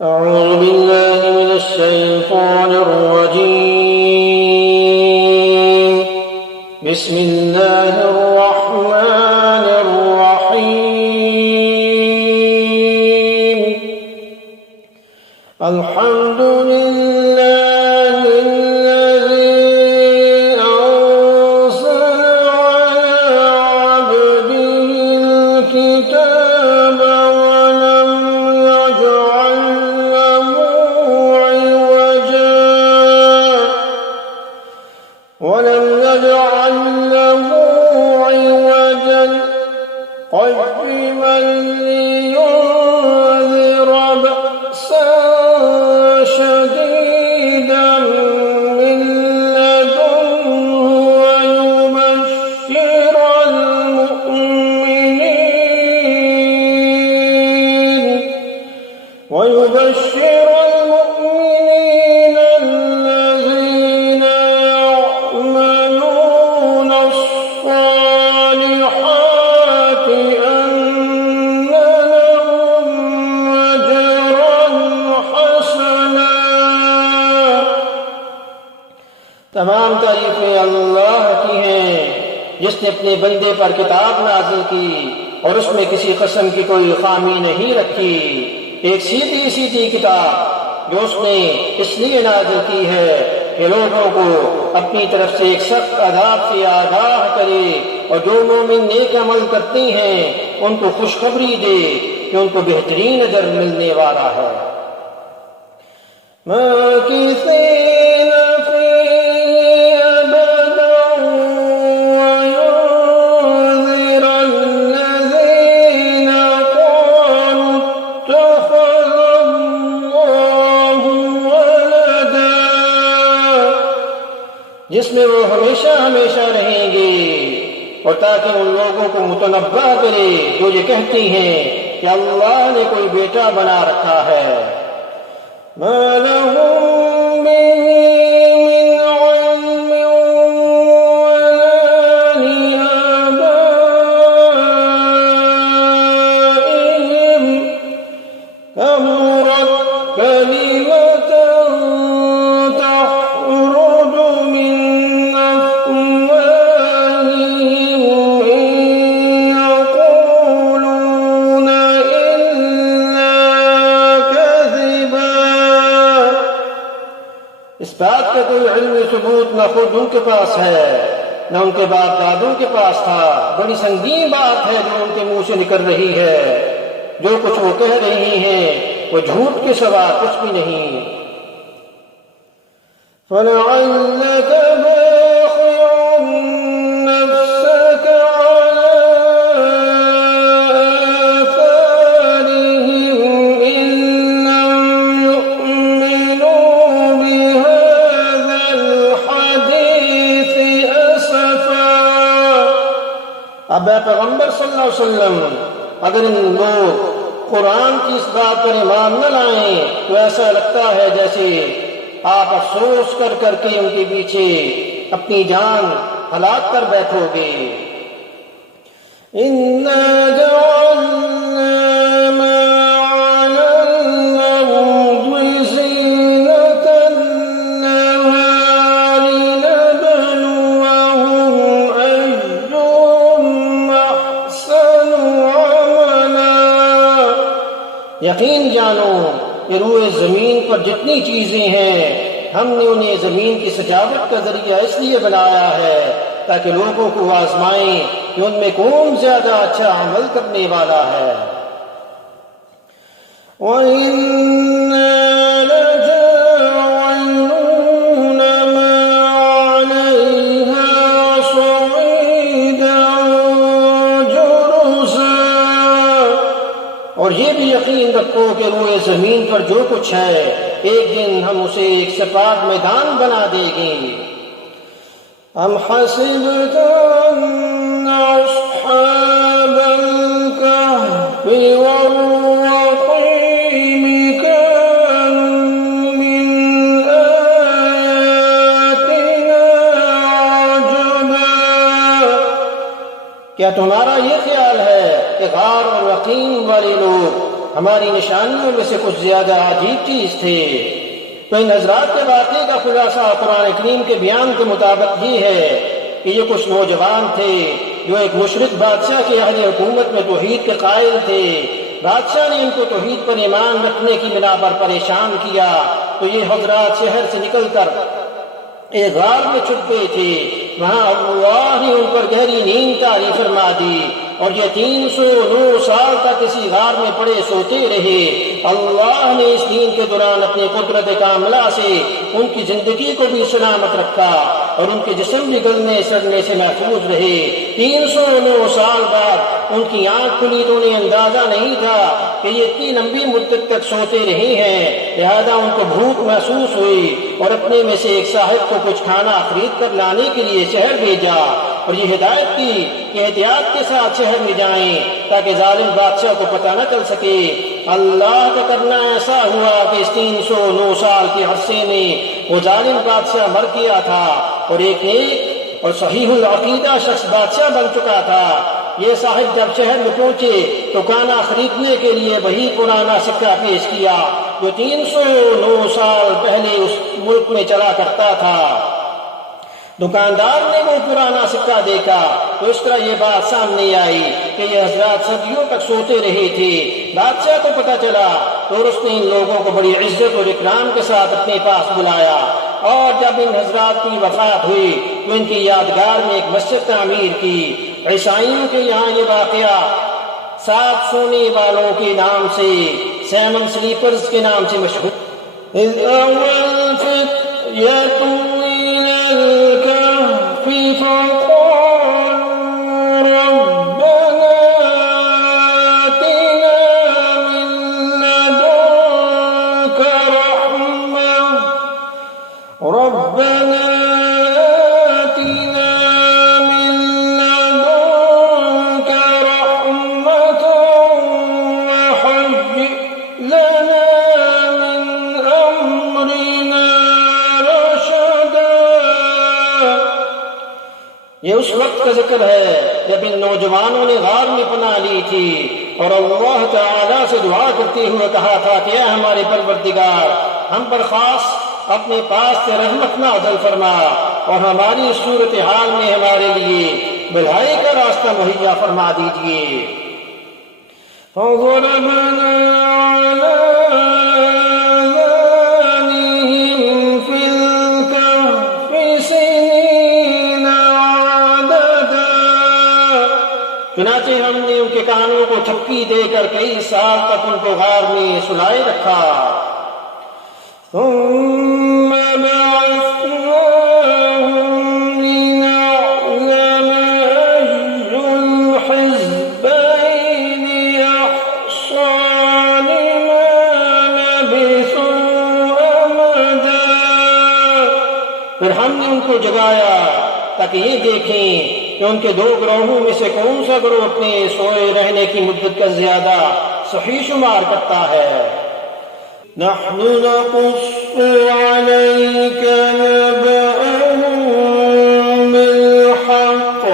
أعوذ بالله من الشيطان الرجيم. بسم الله الرحمن الرحيم. الحمد لله الذي أنزل على عبده الكتاب ولم يجعل له عوجا قيما لينذر بأسا شديدا من لدنه ويبشر المؤمنين الذين يعملون الصالحات أن لهم أجرا حسنا. तमाम तारीफें अल्लाह की हैं जिसने अपने बंदे पर किताब नाज़िल की और उसमें किसी किस्म की कोई खामी नहीं रखी। एक सीधी सीधी किताब जो उसने इसलिए नाज़िल की है कि लोगों को अपनी तरफ से एक सख्त अज़ाब से आगाह करे और जो मोमिन नेक अमल करती हैं उनको खुशखबरी दे कि उनको बेहतरीन अजर मिलने वाला है। जिसमें वो हमेशा हमेशा रहेंगे और ताकि उन लोगों को मुतनब्बा करे जो ये कहती हैं कि अल्लाह ने कोई बेटा बना रखा है। इस बात का कोई इल्मी सबूत न खुद उनके पास है न उनके बाप दादों के पास था। बड़ी संगीन बात है जो उनके मुंह से निकल रही है। जो कुछ वो कह रही हैं वो झूठ के सिवा कुछ भी नहीं। अब पैगंबर सल्लल्लाहु अलैहि वसल्लम अगर इन लोग कुरान की इस बात पर ईमान न लाएं तो ऐसा लगता है जैसे आप अफसोस कर करके उनके पीछे अपनी जान हलाक कर बैठोगे। यकीन जानो कि रूए ज़मीन पर जितनी चीज़ें हैं हमने उन्हें ज़मीन की सजावट का ज़रिया इसलिए बनाया है ताकि लोगों को आज़माएं कि उनमें कौन ज़्यादा अच्छा अमल करने वाला है। और ये भी यकीन रखो कि रूए ज़मीन पर जो कुछ है एक दिन हम उसे एक सपाट मैदान बना देंगे। हम क्या तुम्हारा ये ख्याल है कि गार और यकीन वाले लोग हमारी निशानियों में से कुछ ज्यादा अजीब चीज थे। तो इन हजरात के वाक़े का खुलासा कुरान करीम के बयान के मुताबिक ये है कि ये कुछ नौजवान थे जो एक मुशरिक बादशाह के अहले हुकूमत में तौहीद के कायल थे। बादशाह ने इनको तौहीद पर ईमान रखने की बिना पर परेशान किया, तो ये हजरात शहर से निकलकर एक गार में छुप गए थे। वहां अल्लाह ने उन पर गहरी नींद तारी फरमा दी और ये 309 साल तक इसी गार में पड़े सोते रहे। अल्लाह ने इस नींद के दौरान अपनी कुदरत कामला से उनकी जिंदगी को भी सलामत रखा और उनके जिस्म भी गलने सड़ने से महफूज रहे। 309 साल बाद उनकी आंख खुली तो उन्हें अंदाजा नहीं था कि ये इतनी लंबी मुद्दत तक सोते रहे हैं। लिहाजा उनको भूख महसूस हुई और अपने में से एक साहिब को कुछ खाना खरीद कर लाने के लिए शहर भेजा और ये हिदायत की कि एहतियात के साथ शहर में जाएं ताकि जालिम बादशाह को पता न चल सके। अल्लाह का करना ऐसा हुआ कि इस 309 साल के अरसे में वो जालिम बादशाह मर गया था और एक नेक और सहीहुल अकीदा शख्स बादशाह बन चुका था। ये साहिब जब शहर में पहुंचे तो खाना खरीदने के लिए वही पुराना सिक्का पेश किया जो 309 साल पहले उस मुल्क में चला करता था। दुकानदार ने वो पुराना सिक्का देखा तो इस तरह ये बात सामने आई कि ये हजरात सदियों तक सोते रहे थे। बादशाह को पता चला तो उसने इन लोगों को बड़ी इज्जत और इकराम के साथ अपने पास बुलाया और जब इन हजरात की वफात हुई तो इनकी यादगार में एक मस्जिद तामीर की। ईसाइयों के यहाँ ये वाकया 7 सोने वालों के नाम से, सैमन स्लीपर्स के नाम से मशहूर। ये उस वक्त का जिक्र है जब इन नौजवानों ने गार में पनाह ली थी और अल्लाह ताला से दुआ करते हुए कहा था कि हमारे परवरदिगार, हम पर खास अपने पास से रहमत नाज़िल फरमा और हमारी सूरत हाल में हमारे लिए भलाई का रास्ता मुहैया फरमा दीजिए। चुनाचे हमने उनके कानों को थपकी देकर कई साल तक उनको गार में सुलाए रखा। फिर हमने उनको जगाया ताकि ये देखें कि उनके 2 ग्रोहों में से कौन सा ग्रोह अपने सोए रहने की मुद्दत का ज्यादा सही शुमार करता है। नहनु नक़ुस्सु अलैका नबअहुम बिल-हक़्क़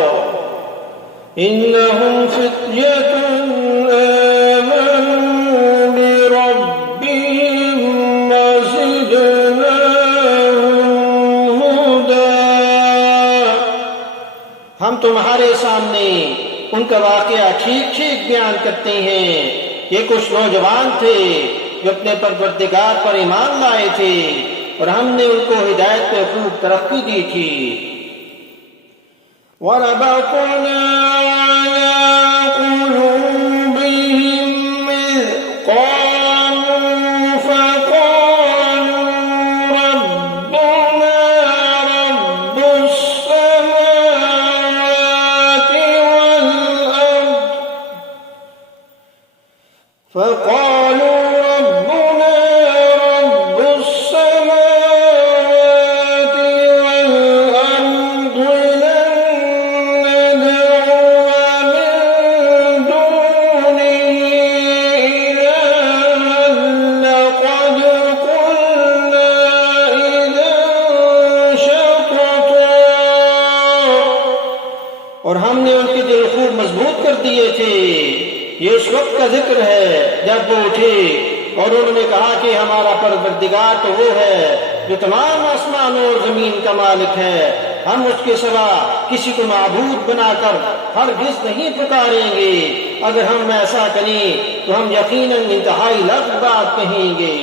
इन्नहुम फ़ित्यतुन आमनू बिरब्बिहिम वज़िदनाहुम हुदा। हम तुम्हारे सामने उनका वाकया ठीक ठीक बयान करते हैं। ये कुछ नौजवान थे जो अपने परवरदिगार पर ईमान लाए थे और हमने उनको हिदायत पे खूब तरक्की दी थी। वरबतना अला क़ुलूबिहिम इज़ क़ालू फ़क़ालू रब्बुना रब्बुस समावाति वल अर्द फ़क़ालू और हमने उनके दिल खूब मजबूत कर दिए थे। ये उस वक्त का जिक्र है जब वो उठे और उन्होंने कहा कि हमारा परवरदिगार तो वो है जो तमाम आसमान और जमीन का मालिक है, हम उसके सिवा किसी को माबूद बनाकर हरगिज़ नहीं पुकारेंगे। अगर हम ऐसा करें तो हम यकीनन इंतहाई लफ्ज़ बात कहेंगे।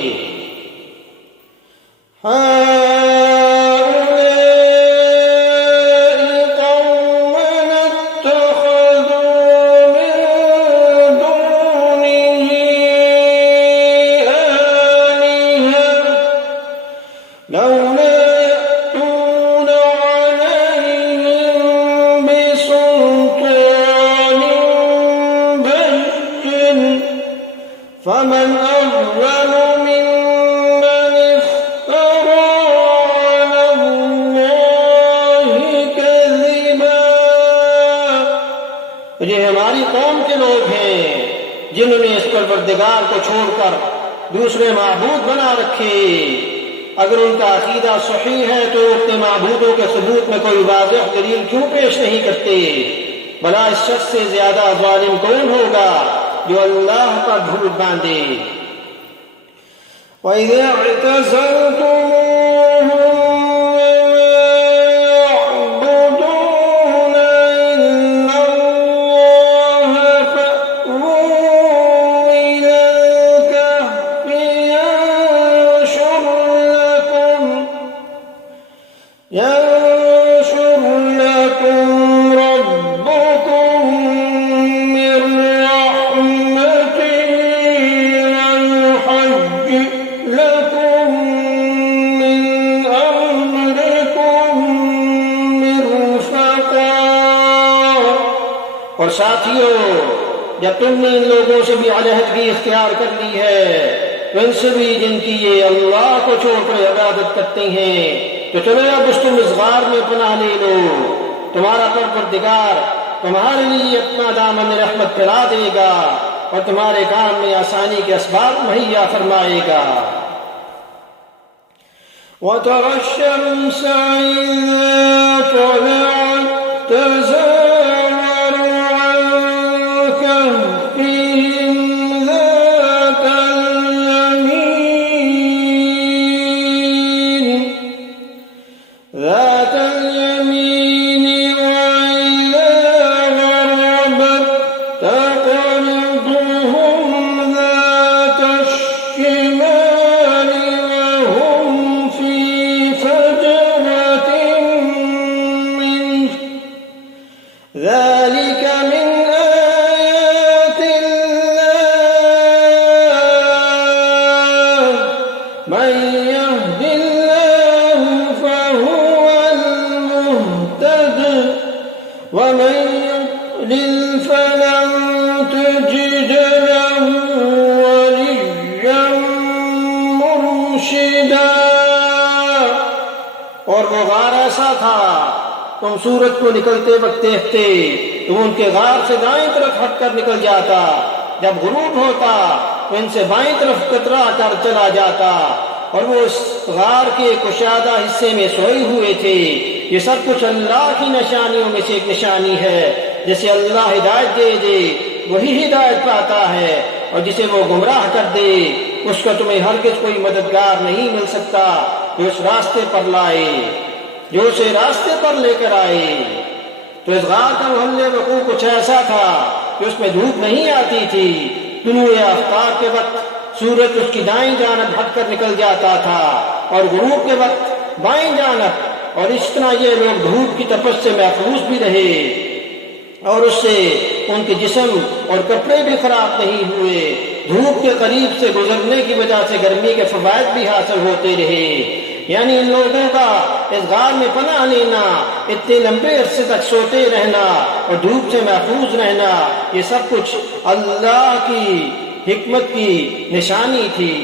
فمن أظلم ممن افترى على الله كذبا। ये हमारी कौम के लोग हैं जिन्होंने इस परवरदिगार को छोड़कर दूसरे माबूद बना रखे। अगर उनका अकीदा सही है तो अपने माबूदों के सबूत में कोई वाज़ेह दलील क्यों पेश नहीं करते? भला इस शख्स से ज्यादा ज़ालिम कौन होगा जो अल्लाह का झूठ बांधे। और साथियों, जब तुमने इन लोगों से भी अलहदगी इख्तियार कर ली है तो इनसे भी जिनकी ये अल्लाह को छोड़कर इबादत करते हैं, तो चलो अब तुम इस गार में पनाह ले लो। तुम्हारा परवरदिगार तुम्हारे लिए अपना दामन रहमत फैला देगा और तुम्हारे काम में आसानी के असबाब मुहैया फरमाएगा। وترى الشمس إذا طلعت تزاور عن كهفهم ذات اليمين وإذا غربت تقرضهم ذات الشمال وهم في فجوة منه ذلك من آيات الله من يهد الله فهو المهتد ومن يضلل فلن تجد له وليا مرشدا। और वो गार ऐसा था, तुम सूरज को निकलते वक्त देखते तो उनके गार से दाएं तरफ हटकर निकल जाता, जब गुरूब होता तो इनसे बाएं तरफ कतरा कर चला जाता और वो इस गार के कुशादा हिस्से में सोए हुए थे। ये सब कुछ अल्लाह की निशानियों में से एक निशानी है। जिसे अल्लाह हिदायत दे दे वही हिदायत पाता है और जिसे वो गुमराह कर दे उसका तुम्हें हरगिज़ कोई मददगार नहीं मिल सकता जो इस रास्ते पर लाए, जो उसे रास्ते पर लेकर आए। तो इस गार का मोहल्ले वकूअ कुछ ऐसा था कि उसमें धूप नहीं आती थी। तुलूए आफ्ताब के वक्त सूरज उसकी दाईं जानब हटकर निकल जाता था और गुरूब के वक्त बाईं जानब, और इस तरह ये लोग धूप की तपश से महफूज भी रहे और उससे उनके जिस्म और कपड़े भी खराब नहीं हुए। धूप के करीब से गुजरने की वजह से गर्मी के फवायद भी हासिल होते रहे। यानी इन लोगों का इस गार में पनाह लेना, इतने लंबे अरसे तक सोते रहना और धूप से महफूज रहना, ये सब कुछ अल्लाह की हिकमत की निशानी थी।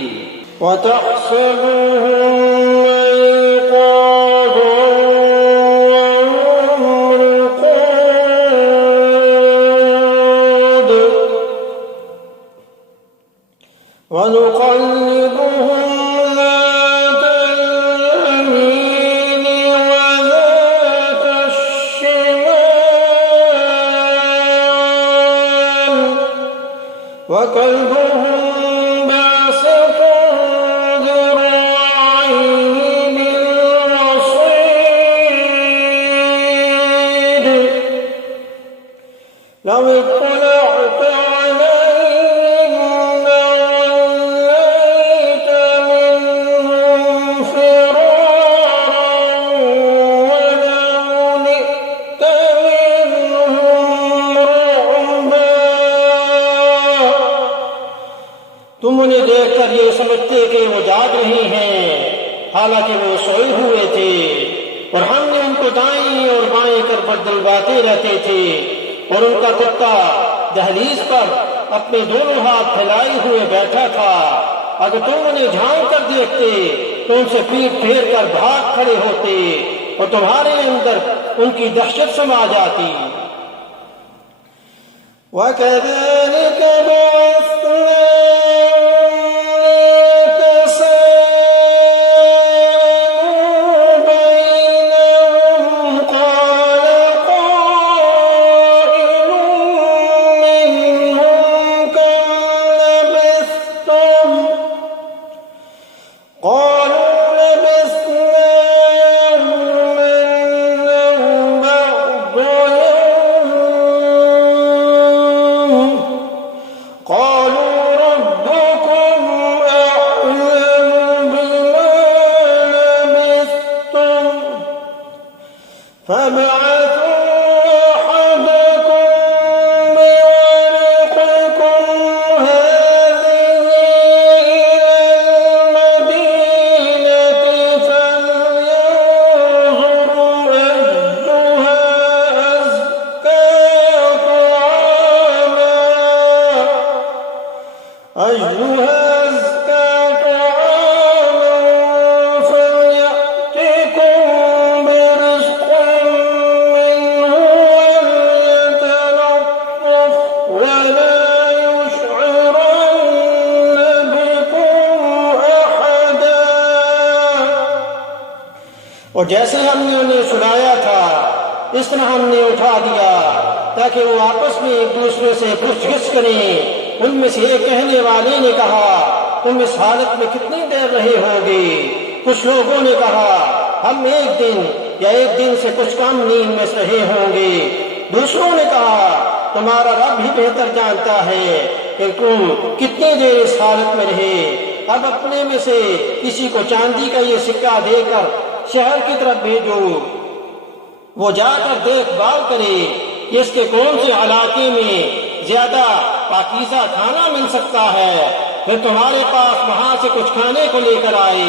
ونقلبهم ذات اليمين وذات الشمال وكلبهم لو اطلعت عليهم لوليت منهم فرارا ولملئت منهم رعبا। तुम उन्हें देखकर ये समझते कि वो जाग रही हैं, हालांकि वो सोए हुए थे, और हमने उनको दाईं और बाएं कर बदलवाते रहते थे, और उनका कुत्ता दहलीज पर अपने दोनों हाथ फैलाए हुए बैठा था। अगर तुम उन्हें झांक कर देखते तो उनसे पीठ फेर कर भाग खड़े होते और तुम्हारे अंदर उनकी दहशत समा जाती। वकज़ालिक और जैसे हमने उन्हें सुनाया था इस तरह हमने उठा दिया ताकि वो आपस में एक दूसरे से पूछगिछ करें। उनमें से एक कहने वाले ने कहा, तुम इस हालत में कितनी देर रहे होगे? कुछ लोगों ने कहा, हम एक दिन या एक दिन से कुछ कम नींद में रहे होंगे। दूसरों ने कहा, तुम्हारा रब ही बेहतर जानता है कि तुम कितनी देर इस हालत में रहे। अब अपने में से किसी को चांदी का ये सिक्का देकर शहर की तरफ भेजो, वो जाकर देखभाल करे कि इसके कौन से इलाके में ज्यादा पाकीज़ा खाना मिल सकता है, फिर तुम्हारे पास वहां से कुछ खाने को लेकर आए,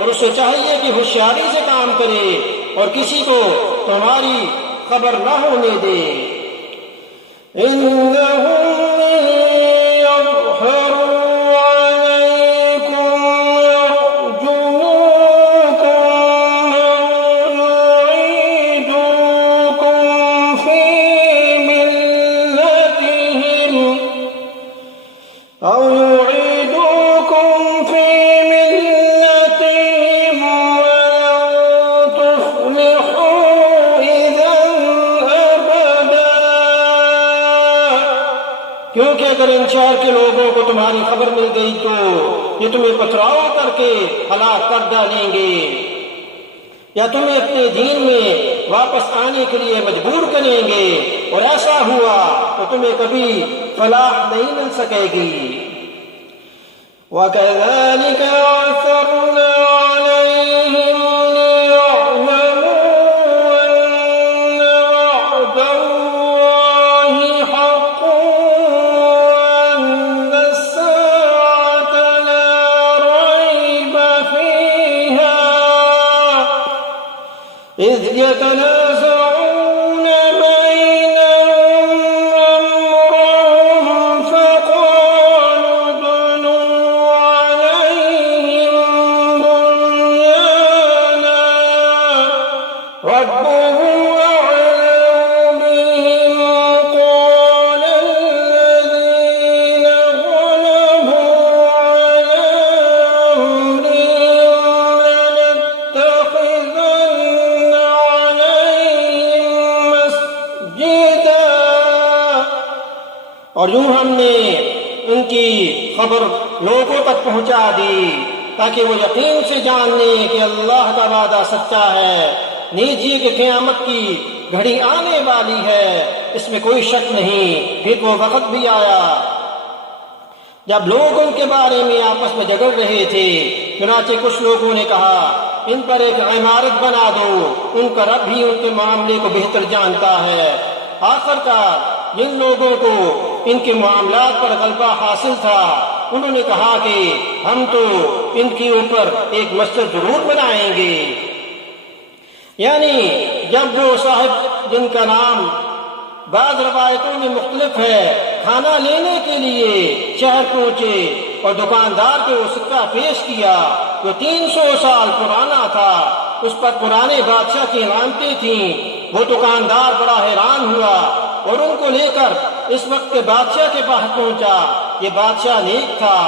और उसे चाहिए कि होशियारी से काम करे और किसी को तुम्हारी खबर न होने दे। क्योंकि अगर इन शहर के लोगों को तुम्हारी खबर मिल गई तो ये तुम्हें पथराव करके हलाक कर डालेंगे या तुम्हें अपने दीन में वापस आने के लिए मजबूर करेंगे, और ऐसा हुआ तो तुम्हें कभी फलाह नहीं मिल सकेगी। वकज़ालिक अथरना अलैहिम إذ يتنازعون بينهم أمرهم فقالوا ابنوا عليهم بنيانا ربهم أعلم بهم قال الذين غلبوا على أمرهم لنتخذن और यूं हमने उनकी खबर लोगों तक पहुंचा दी ताकि वो यकीन से जान लें कि अल्लाह का वादा सच्चा है। नीजिए कि क़यामत की घड़ी आने वाली है, इसमें कोई शक नहीं। फिर वो वक्त भी आया जब लोग उनके बारे में आपस में झगड़ रहे थे। चुनाचे कुछ लोगों ने कहा, इन पर एक इमारत बना दो, उनका रब भी उनके मामले को बेहतर जानता है। आखिरकार जिन लोगों को इनके मामलात पर गलबा हासिल था, उन्होंने कहा कि हम तो इनके ऊपर एक मस्जिद जरूर बनाएंगे। यानी जब वो साहिब, जिनका नाम बाद रवायतों में मुख्तलिफ है, खाना लेने के लिए शहर पहुंचे और दुकानदार को वो सिक्का पेश किया जो 300 साल पुराना था, उस पर पुराने बादशाह की इमामतें थीं। वो दुकानदार बड़ा हैरान हुआ और उनको लेकर इस वक्त के बादशाह के पास पहुंचा। ये बादशाह नेक था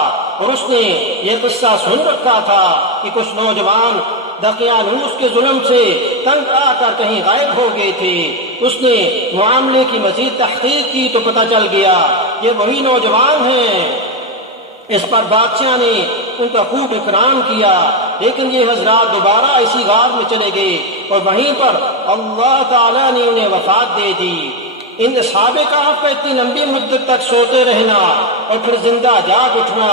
और उसने ये किस्सा सुन रखा था कि कुछ नौजवान दकियानूस के जुल्म से तंग आकर कहीं गायब हो गए थे। उसने मामले की मजीद तहकीक की तो पता चल गया ये वही नौजवान हैं। इस पर बादशाह ने उनका खूब इकराम किया, लेकिन ये हजरात दोबारा इसी गार में चले गए और वहीं पर अल्लाह ताला ने उन्हें वफात दे दी। इन असहाबे कहफ पर इतनी लंबी मुद्दत तक सोते रहना और फिर जिंदा जाग उठना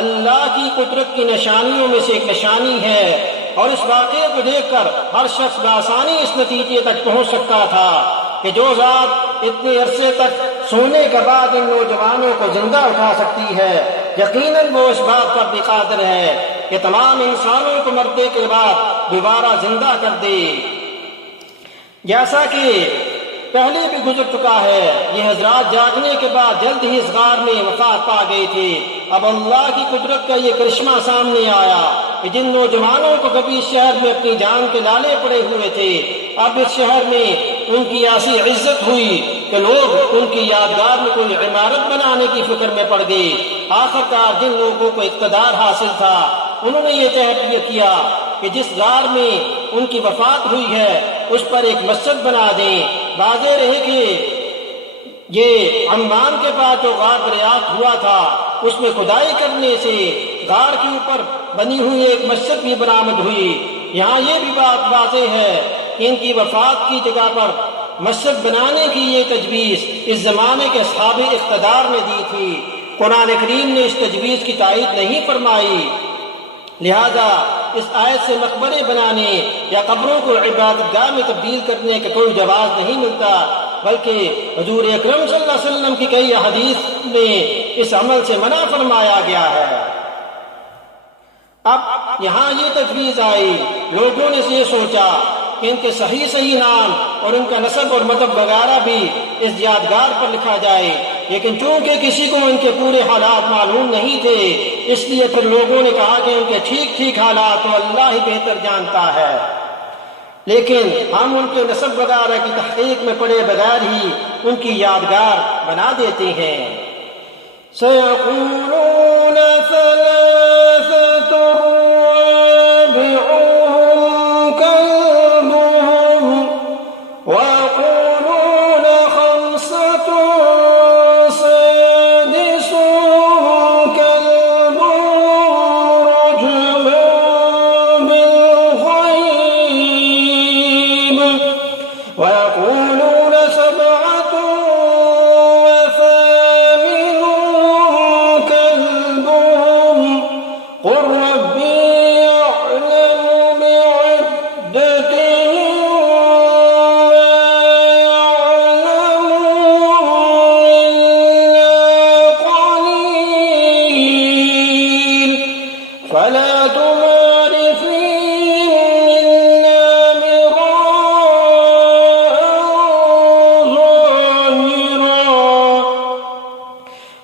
अल्लाह की कुदरत की निशानियों में से एक निशानी है, और इस वाक़े को देखकर हर शख्स बआसानी इस नतीजे तक पहुंच सकता था कि जो ज़ात इतने अरसे तक सोने के बाद इन नौजवानों को जिंदा उठा सकती है, यकीनन वो इस बात पर भी कादिर है कि तमाम इंसानों को मरने के बाद दोबारा जिंदा कर दे। जैसा कि पहले भी गुजर चुका है, ये हजरात जागने के बाद जल्द ही इस गार में वफात पा गए थे। अब अल्लाह की कुदरत का ये करिश्मा सामने आया कि जिन नौजवानों को कभी इस शहर में अपनी जान के लाले पड़े हुए थे, अब इस शहर में उनकी ऐसी इज्जत हुई कि लोग उनकी यादगार में कोई इमारत बनाने की फिक्र में पड़ गए। आखिरकार जिन लोगों को इक़्तिदार हासिल था, उन्होंने ये तय किया कि जिस गार में उनकी वफात हुई है उस पर एक मस्जिद बना दें। वाज़ेह रहे कि ये अम्मान के पास जो गार दरियाफ्त हुआ था, उसमें खुदाई करने से गार के ऊपर बनी हुई एक मस्जिद भी बरामद हुई। यहाँ ये भी बात वाज़ेह है कि इनकी वफात की जगह पर मस्जिद बनाने की ये तजवीज़ इस ज़माने के साहबे इक़्तिदार ने दी थी। कुरान करीम ने इस तजवीज़ की तायीद नहीं फरमाई, लिहाजा इस आयत से मकबरे बनाने या कब्रों को इबादतगाह में तब्दील करने का कोई जवाब नहीं मिलता, बल्कि हुजूर अकरम सल्लल्लाहु अलैहि वसल्लम की कई हदीस में इस अमल से मना फरमाया गया है। अब यहाँ ये तजवीज़ आई, लोगों ने ये सोचा कि इनके सही नाम और उनका नस्ब और मज़हब वगैरह भी इस यादगार पर लिखा जाए, लेकिन चूंकि किसी को उनके पूरे हालात मालूम नहीं थे, इसलिए फिर लोगों ने कहा कि उनके ठीक हालात तो अल्लाह ही बेहतर जानता है, लेकिन हम उनके नस्ब वगैरह की तहकीक में पड़े बगैर ही उनकी यादगार बना देते हैं। सयक़ूलून सलासतुन राबिउहुम कल्बुहुम वयक़ूलून खम्सतुन सादिसुहुम कल्बुहुम रजमान बिलग़ैब वयक़ूलून सबअतुन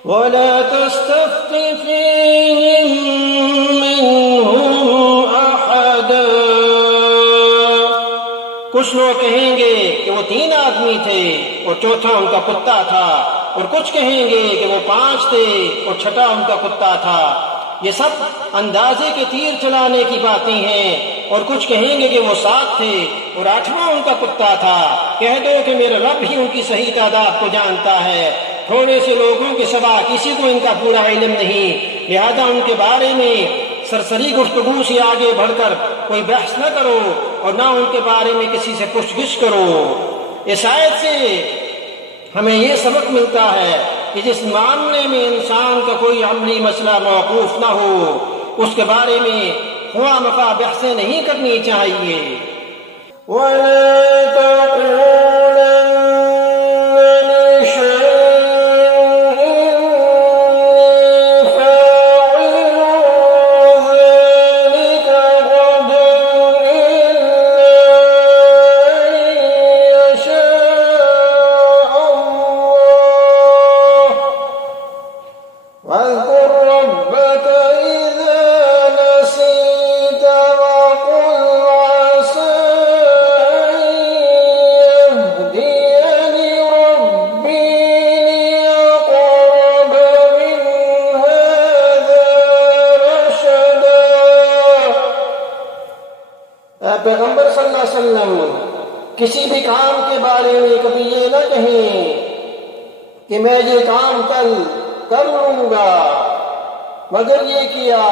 वला तस्तफ्त फीहिम मिनहुम अहदा। कुछ लोग कहेंगे कि वो 3 आदमी थे और चौथा उनका कुत्ता था, और कुछ कहेंगे कि वो 5 थे और छठा उनका कुत्ता था। ये सब अंदाजे के तीर चलाने की बातें हैं। और कुछ कहेंगे कि वो 7 थे और 8वां उनका कुत्ता था। कह दो कि मेरा रब ही उनकी सही तादाद को जानता है, थोड़े से लोगों के सिवा किसी को इनका पूरा इल्म नहीं, लिहाजा उनके बारे में सरसरी गुफ्तगू से आगे बढ़कर कोई बहस न करो और ना उनके बारे में किसी से पुछगिछ करो। इस आयत से हमें ये सबक मिलता है कि जिस मामले में इंसान का कोई अमली मसला मौकूफ ना हो उसके बारे में ख्वाह मखा बहसें नहीं करनी चाहिए। पैगंबर सल्लल्लाहु अलैहि वसल्लम किसी भी काम के बारे में कभी ये ना कहें कि मैं ये काम कल कर लूंगा, मगर ये किया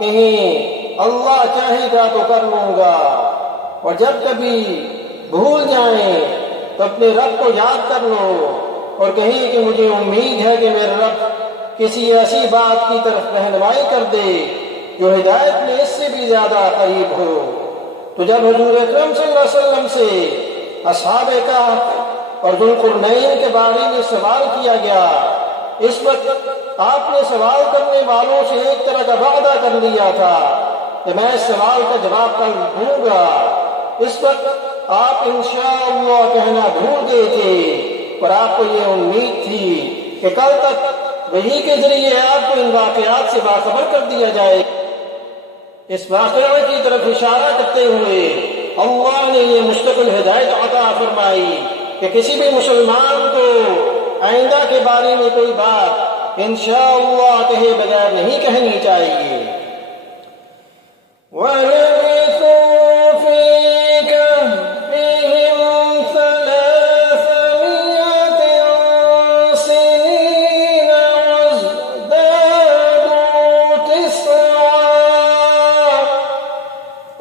कहें अल्लाह चाहेगा तो कर लूंगा। और जब कभी भूल जाएं तो अपने रब को याद कर लो और कहें कि मुझे उम्मीद है कि मेरा रब किसी ऐसी बात की तरफ रहनुमाई कर दे जो हिदायत में इससे भी ज्यादा करीब हो। तो जब हुजूर अकरम सल्लल्लाहु अलैहि वसल्लम से असहाबे कहफ और जुल्कुरनैन के बारे में सवाल किया गया, इस वक्त आपने सवाल करने वालों से एक तरह का वादा कर लिया था कि मैं इस सवाल का जवाब कल दूंगा। इस वक्त आप इंशाअल्लाह कहना भूल गए थे और आपको ये उम्मीद थी कि कल तक वही के जरिए आपको इन वाकयात से बाखबर कर दिया जाए। इस वाक़या की तरफ इशारा करते हुए अल्लाह ने ये मुस्तकिल हिदायत अता फरमाई कि किसी भी मुसलमान को आइंदा के बारे में कोई बात इंशाअल्लाह कहे बगैर नहीं कहनी चाहिए।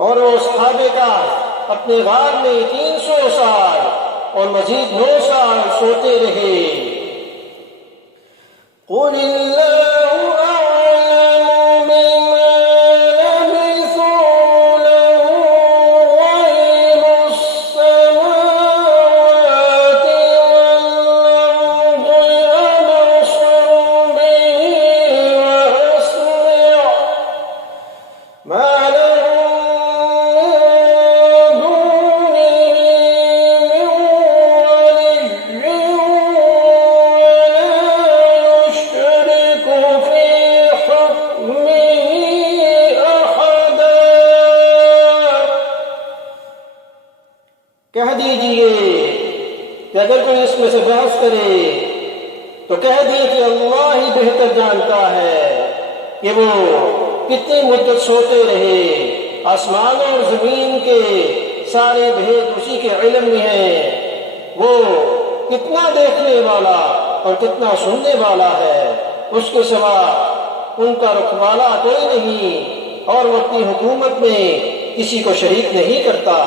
और वो सहाबे का अपने गार में 300 साल और मजीद 9 साल सोते रहे। कह दीजिए कि अगर कोई इसमें से बहस करे तो कह दिए कि अल्लाह ही बेहतर जानता है कि वो कितनी मुद्दत सोते रहे। आसमानों और जमीन के सारे भेद उसी के इल्म में है। वो कितना देखने वाला और कितना सुनने वाला है, उसके सिवा उनका रखवाला कोई नहीं और वो अपनी हुकूमत में किसी को शरीक नहीं करता।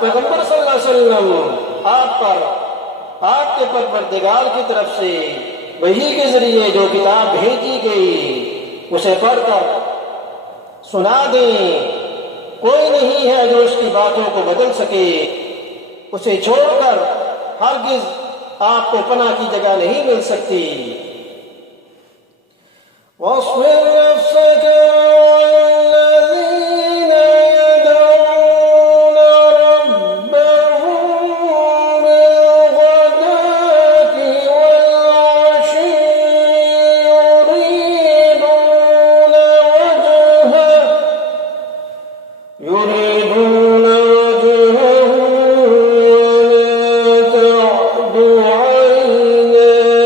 पैगंबर सल्लल्लाहु अलैहि वसल्लम आप पर आपके परवरदिगार की तरफ से वही के जरिए जो किताब भेजी गई उसे पढ़कर सुना दें। कोई नहीं है जो उसकी बातों को बदल सके। उसे छोड़कर हरगिज आपको पनाह की जगह नहीं मिल सकती। يريدون وجهه ولا تعد عيناه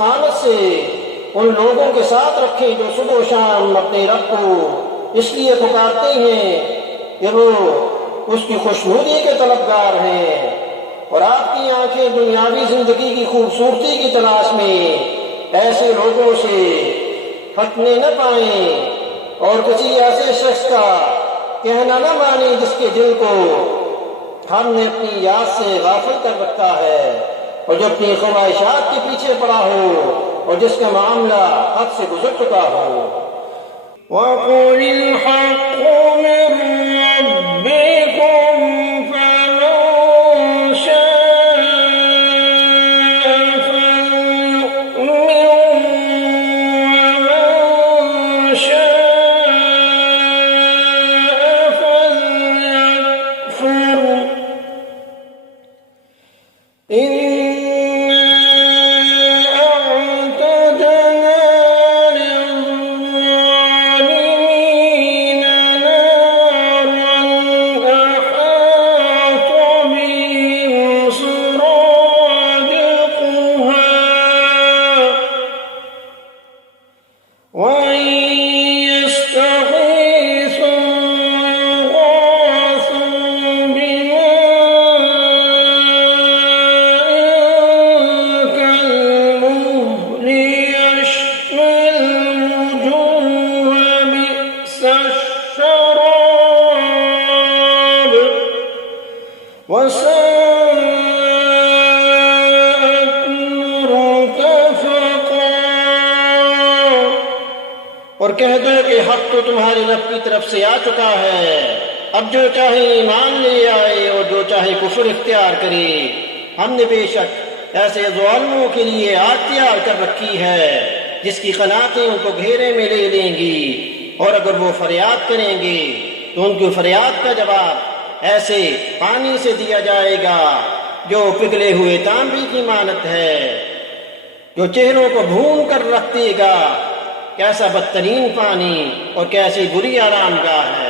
इस्तिकामत से उन लोगों के साथ रखें जो सुबह शाम अपने रब को इसलिए पुकारते हैं कि वो उसकी खुशनुदी के तलबगार हैं, और आपकी आंखें दुनियावी जिंदगी की खूबसूरती की तलाश में ऐसे लोगों से हटने न पाएं और किसी ऐसे शख्स का कहना न माने जिसके दिल को हमने अपनी याद से गाफिल कर रखा है और जो अपनी ख्वाहिशात के पीछे पड़ा हो और जिसका मामला हद से गुजर चुका हो। वक़ुलिल हक़्क़ु मिर रब्बिकुम फमन शाअ फलयु'मिन वमन शाअ फलयकफुर और कह दो कि हक तो तुम्हारे रब की तरफ से आ चुका है, अब जो चाहे ईमान ले आए और जो चाहे कुफ्र इख्तियार करे। हमने बेशक ऐसे ज़ालिमों के लिए आग तैयार कर रखी है जिसकी क़नातें उनको घेरे में ले लेंगी, और अगर वो फरियाद करेंगे तो उनकी फरियाद का जवाब ऐसे पानी से दिया जाएगा जो पिघले हुए तांबे की मानत है, जो चेहरों को भून कर रख देगा। कैसा बदतरीन पानी और कैसी बुरी आरामगाह है।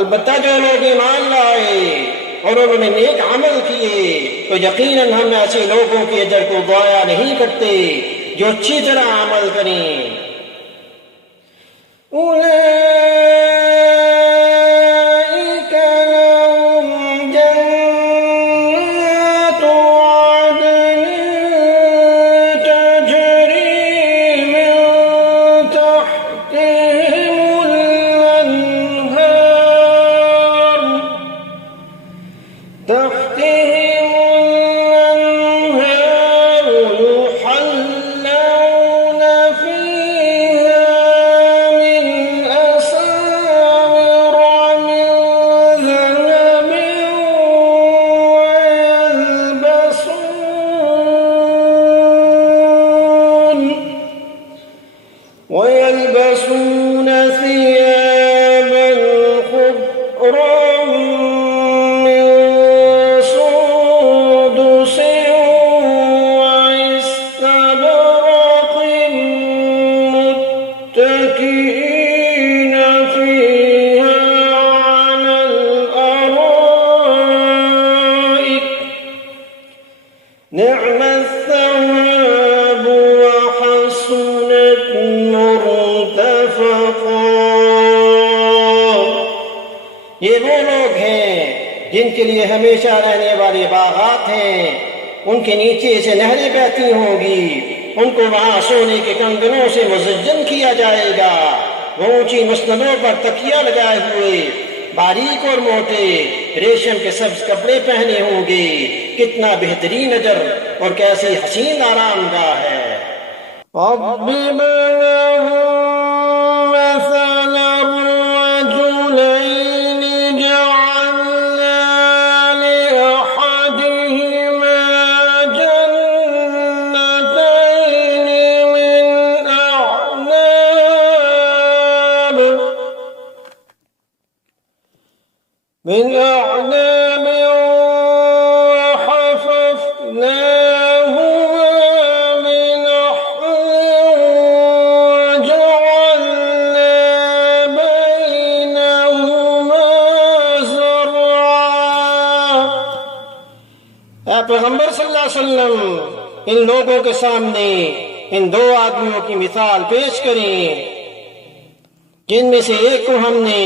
अलबत्ता जो लोग ईमान लाए और उन्होंने नेक अमल किए तो यकीनन हम ऐसे लोगों के अजर को ज़ाया नहीं करते जो अच्छी तरह अमल करें। ويلبسون ثيابا خضرا من سندس واستبرق متكئين فيها على الأرائك نعم الثواب وحسنت مرتفقا। ये वो लोग हैं जिनके लिए हमेशा रहने वाले बागात हैं, उनके नीचे से नहरें बहती होंगी, उनको वहां सोने के कंगनों से मुज़ज्जन किया जाएगा। वो ऊंची मसनदों पर तकिया लगाए हुए बारीक और मोटे रेशम के सब्ज कपड़े पहने होंगे। कितना बेहतरीन अजर और कैसी हसीन आरामगाह है। ऐ पैगंबर सल्लल्लाहु अलैहि वसल्लम, इन लोगों के सामने इन दो आदमियों की मिसाल पेश करें जिनमें से एक को हमने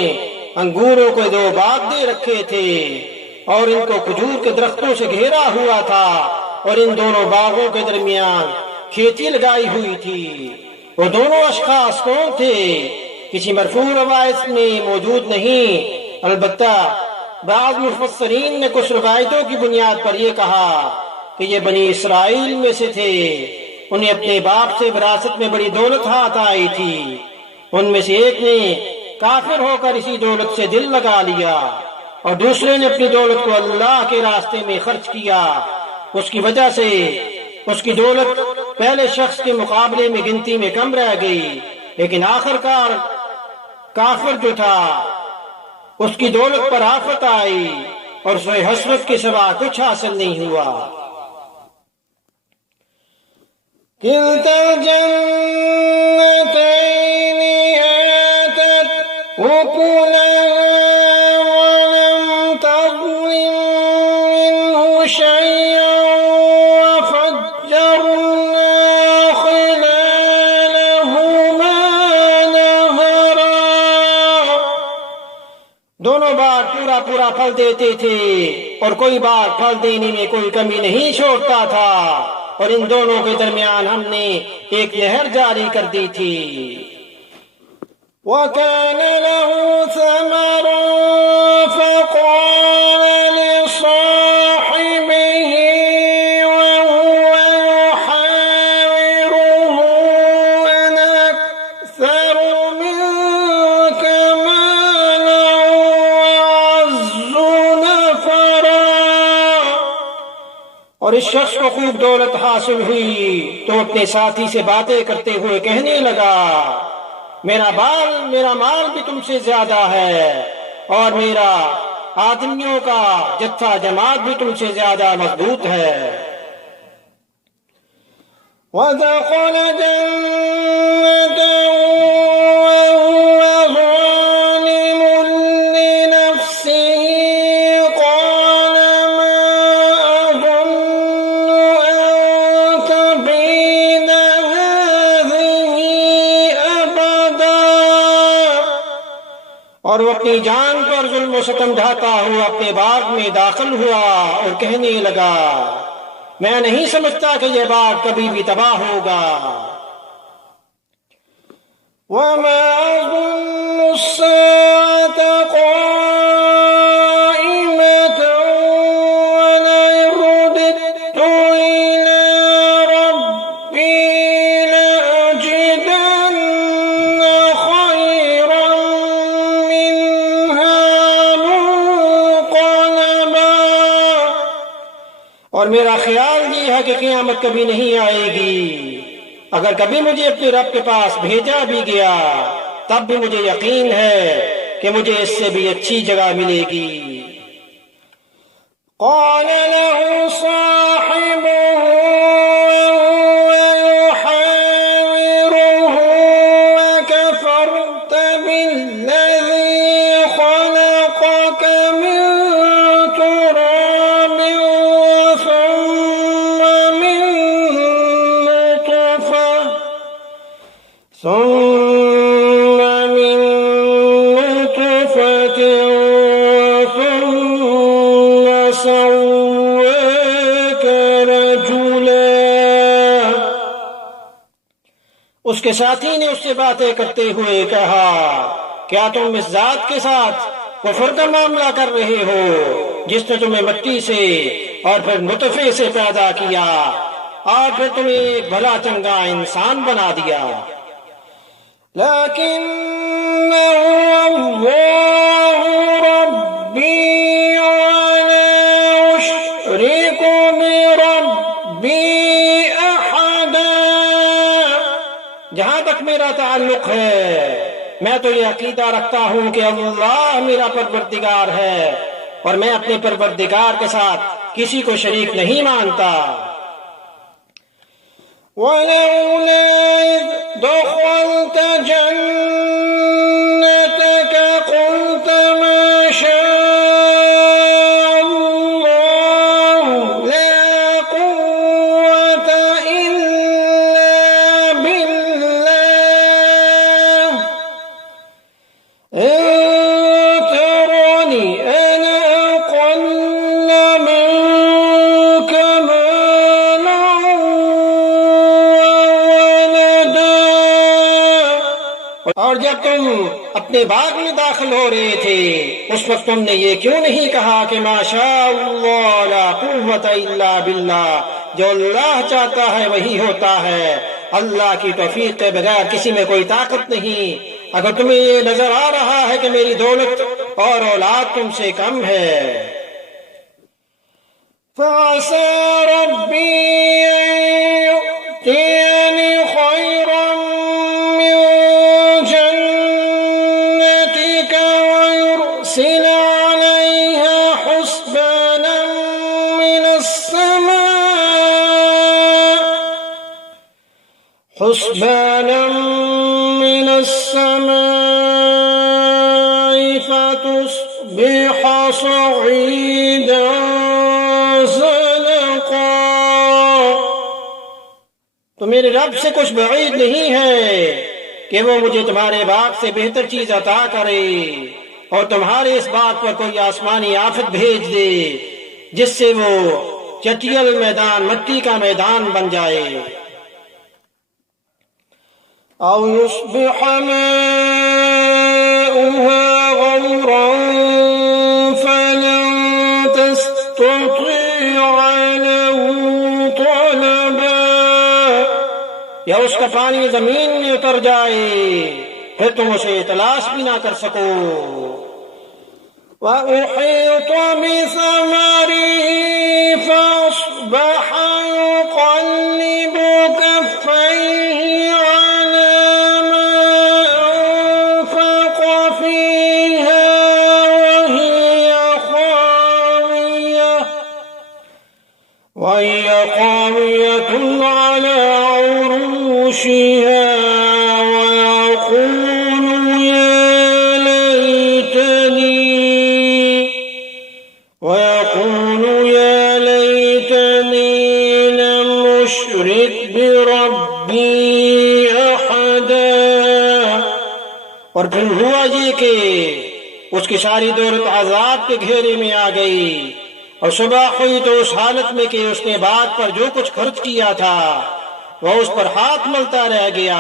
अंगूरों के दो बाग दे रखे थे और इनको खजूर के दरख्तों से घेरा हुआ था और इन दोनों बागों के दरमियान खेती लगाई हुई थी। वो दोनों अशखास कौन थे? किसी मरफू रवायत में मौजूद नहीं, अलबत्ता बाज़ मुफस्सिरीन ने कुछ रवायतों की बुनियाद पर यह कहा कि ये बनी इसराइल में से थे। उन्हें अपने बाप से विरासत में बड़ी दौलत हाथ आई थी। उनमें से एक ने काफिर होकर इसी दौलत से दिल लगा लिया और दूसरे ने अपनी दौलत को अल्लाह के रास्ते में खर्च किया। उसकी वजह से उसकी दौलत पहले शख्स के मुकाबले में गिनती में कम रह गई, लेकिन आखिरकार काफिर जो था उसकी दौलत पर आफत आई और उसे हसरत के सिवा कुछ हासिल नहीं हुआ। दोनों बार पूरा पूरा फल देते थे और कोई बार फल देने में कोई कमी नहीं छोड़ता था और इन दोनों के दरमियान हमने एक नहर जारी कर दी थी। वकान लहू समरुन फक़ाल लिसाहिबिही वहुवा युहाविरुहु अना अक्सरु मिनका मालन वअअज़्ज़ु नफ़रा। और इस शख्स को खूब दौलत हासिल हुई तो अपने साथी से बातें करते हुए कहने लगा, मेरा माल भी तुमसे ज्यादा है और मेरा आदमियों का जत्था जमात भी तुमसे ज्यादा मजबूत है। वदख़ल जन्नतहु वहुव ज़ालिमुन लिनफ़्सिही क़ाल मा अज़ुन्नु अन तबीद हाज़िही अबदा। और वो अपनी जान पर जुल्म सितम ढाता हुआ अपने बाग में दाखिल हुआ और कहने लगा, मैं नहीं समझता कि यह बाग कभी भी तबाह होगा। वमा अज़ुन्नु अस्साअत क़ाइमतन वलइन रुदिदतु इला रब्बी लअजिदन्न खैरन मिन्हा मुनक़लबा। और मेरा ख्याल ये है कि क़यामत कभी नहीं आएगी। अगर कभी मुझे अपने रब के पास भेजा भी गया तब भी मुझे यकीन है कि मुझे इससे भी अच्छी जगह मिलेगी। क़ाल लहु साहिबुहु वहुव युहाविरुहु अकफ़रत बिल्लज़ी ख़लक़क मिन तुराबिन ثم من نطفة ثم سواك رجلا। उसके साथी ने उससे बातें करते हुए कहा, क्या तुम इस जात के साथ कुफ्र का मामला कर रहे हो जिसने तुम्हें मिट्टी से और फिर नुतफे से पैदा किया और फिर तुम्हें एक भला चंगा इंसान बना दिया। लकिन्नहु अल्लाहु रब्बी वला उश्रिकु बिरब्बी अहदा। जहां तक मेरा ताल्लुक है मैं तो ये अकीदा रखता हूं कि अल्लाह मेरा परवरदिगार है और मैं अपने परवरदिगार के साथ किसी को शरीक नहीं मानता। वलौला इज़ दख़लत जन्नतक क़ुल्त मा शाअ अल्लाहु ला जब तुम अपने बाग में दाखिल हो रहे थे उस वक्त तुमने ये क्यों नहीं कहा कि माशा अल्लाह ला कुव्वत इल्ला बिल्लाह, जो अल्लाह चाहता है वही होता है, अल्लाह की तौफीक के बगैर किसी में कोई ताकत नहीं। अगर तुम्हें ये नजर आ रहा है कि मेरी दौलत और औलाद तुमसे कम है, फ़असा रब्बी यु'तियनी खैरन मिन जन्नतिका व युरसिल अलैहा हुस्बानन मिनस समाइ फतुस्बिह सईदन ज़लक़ा। तो मेरे रब से कुछ बईद नहीं है कि वो मुझे तुम्हारे बाग से बेहतर चीज अता करे और तुम्हारे इस बाग पर कोई आसमानी आफत भेज दे जिससे वो चटियल मैदान, मट्टी का मैदान बन जाए। औ युस्बिह माउहा गौरन फलन तस्ततिअ लहू तलबा, या उसका पानी जमीन में उतर जाए फिर तुम उसे तलाश भी ना कर सको। वअहीत बिसमरिही फअस्बह युक़ल्लिबु कफ़्फ़ैहि अला मा अनफ़क़ फ़ीहा वहिय ख़ावियतुन अला उरूशिहा वयक़ूलु या लैतनी लम उश्रिक बिरब्बी अहदा। और फिर हुआ ये कि उसकी सारी दौलत आजाब के घेरे में आ गई और सुबह हुई तो उस हालत में कि उसने बाग पर जो कुछ खर्च किया था वह उस पर हाथ मलता रह गया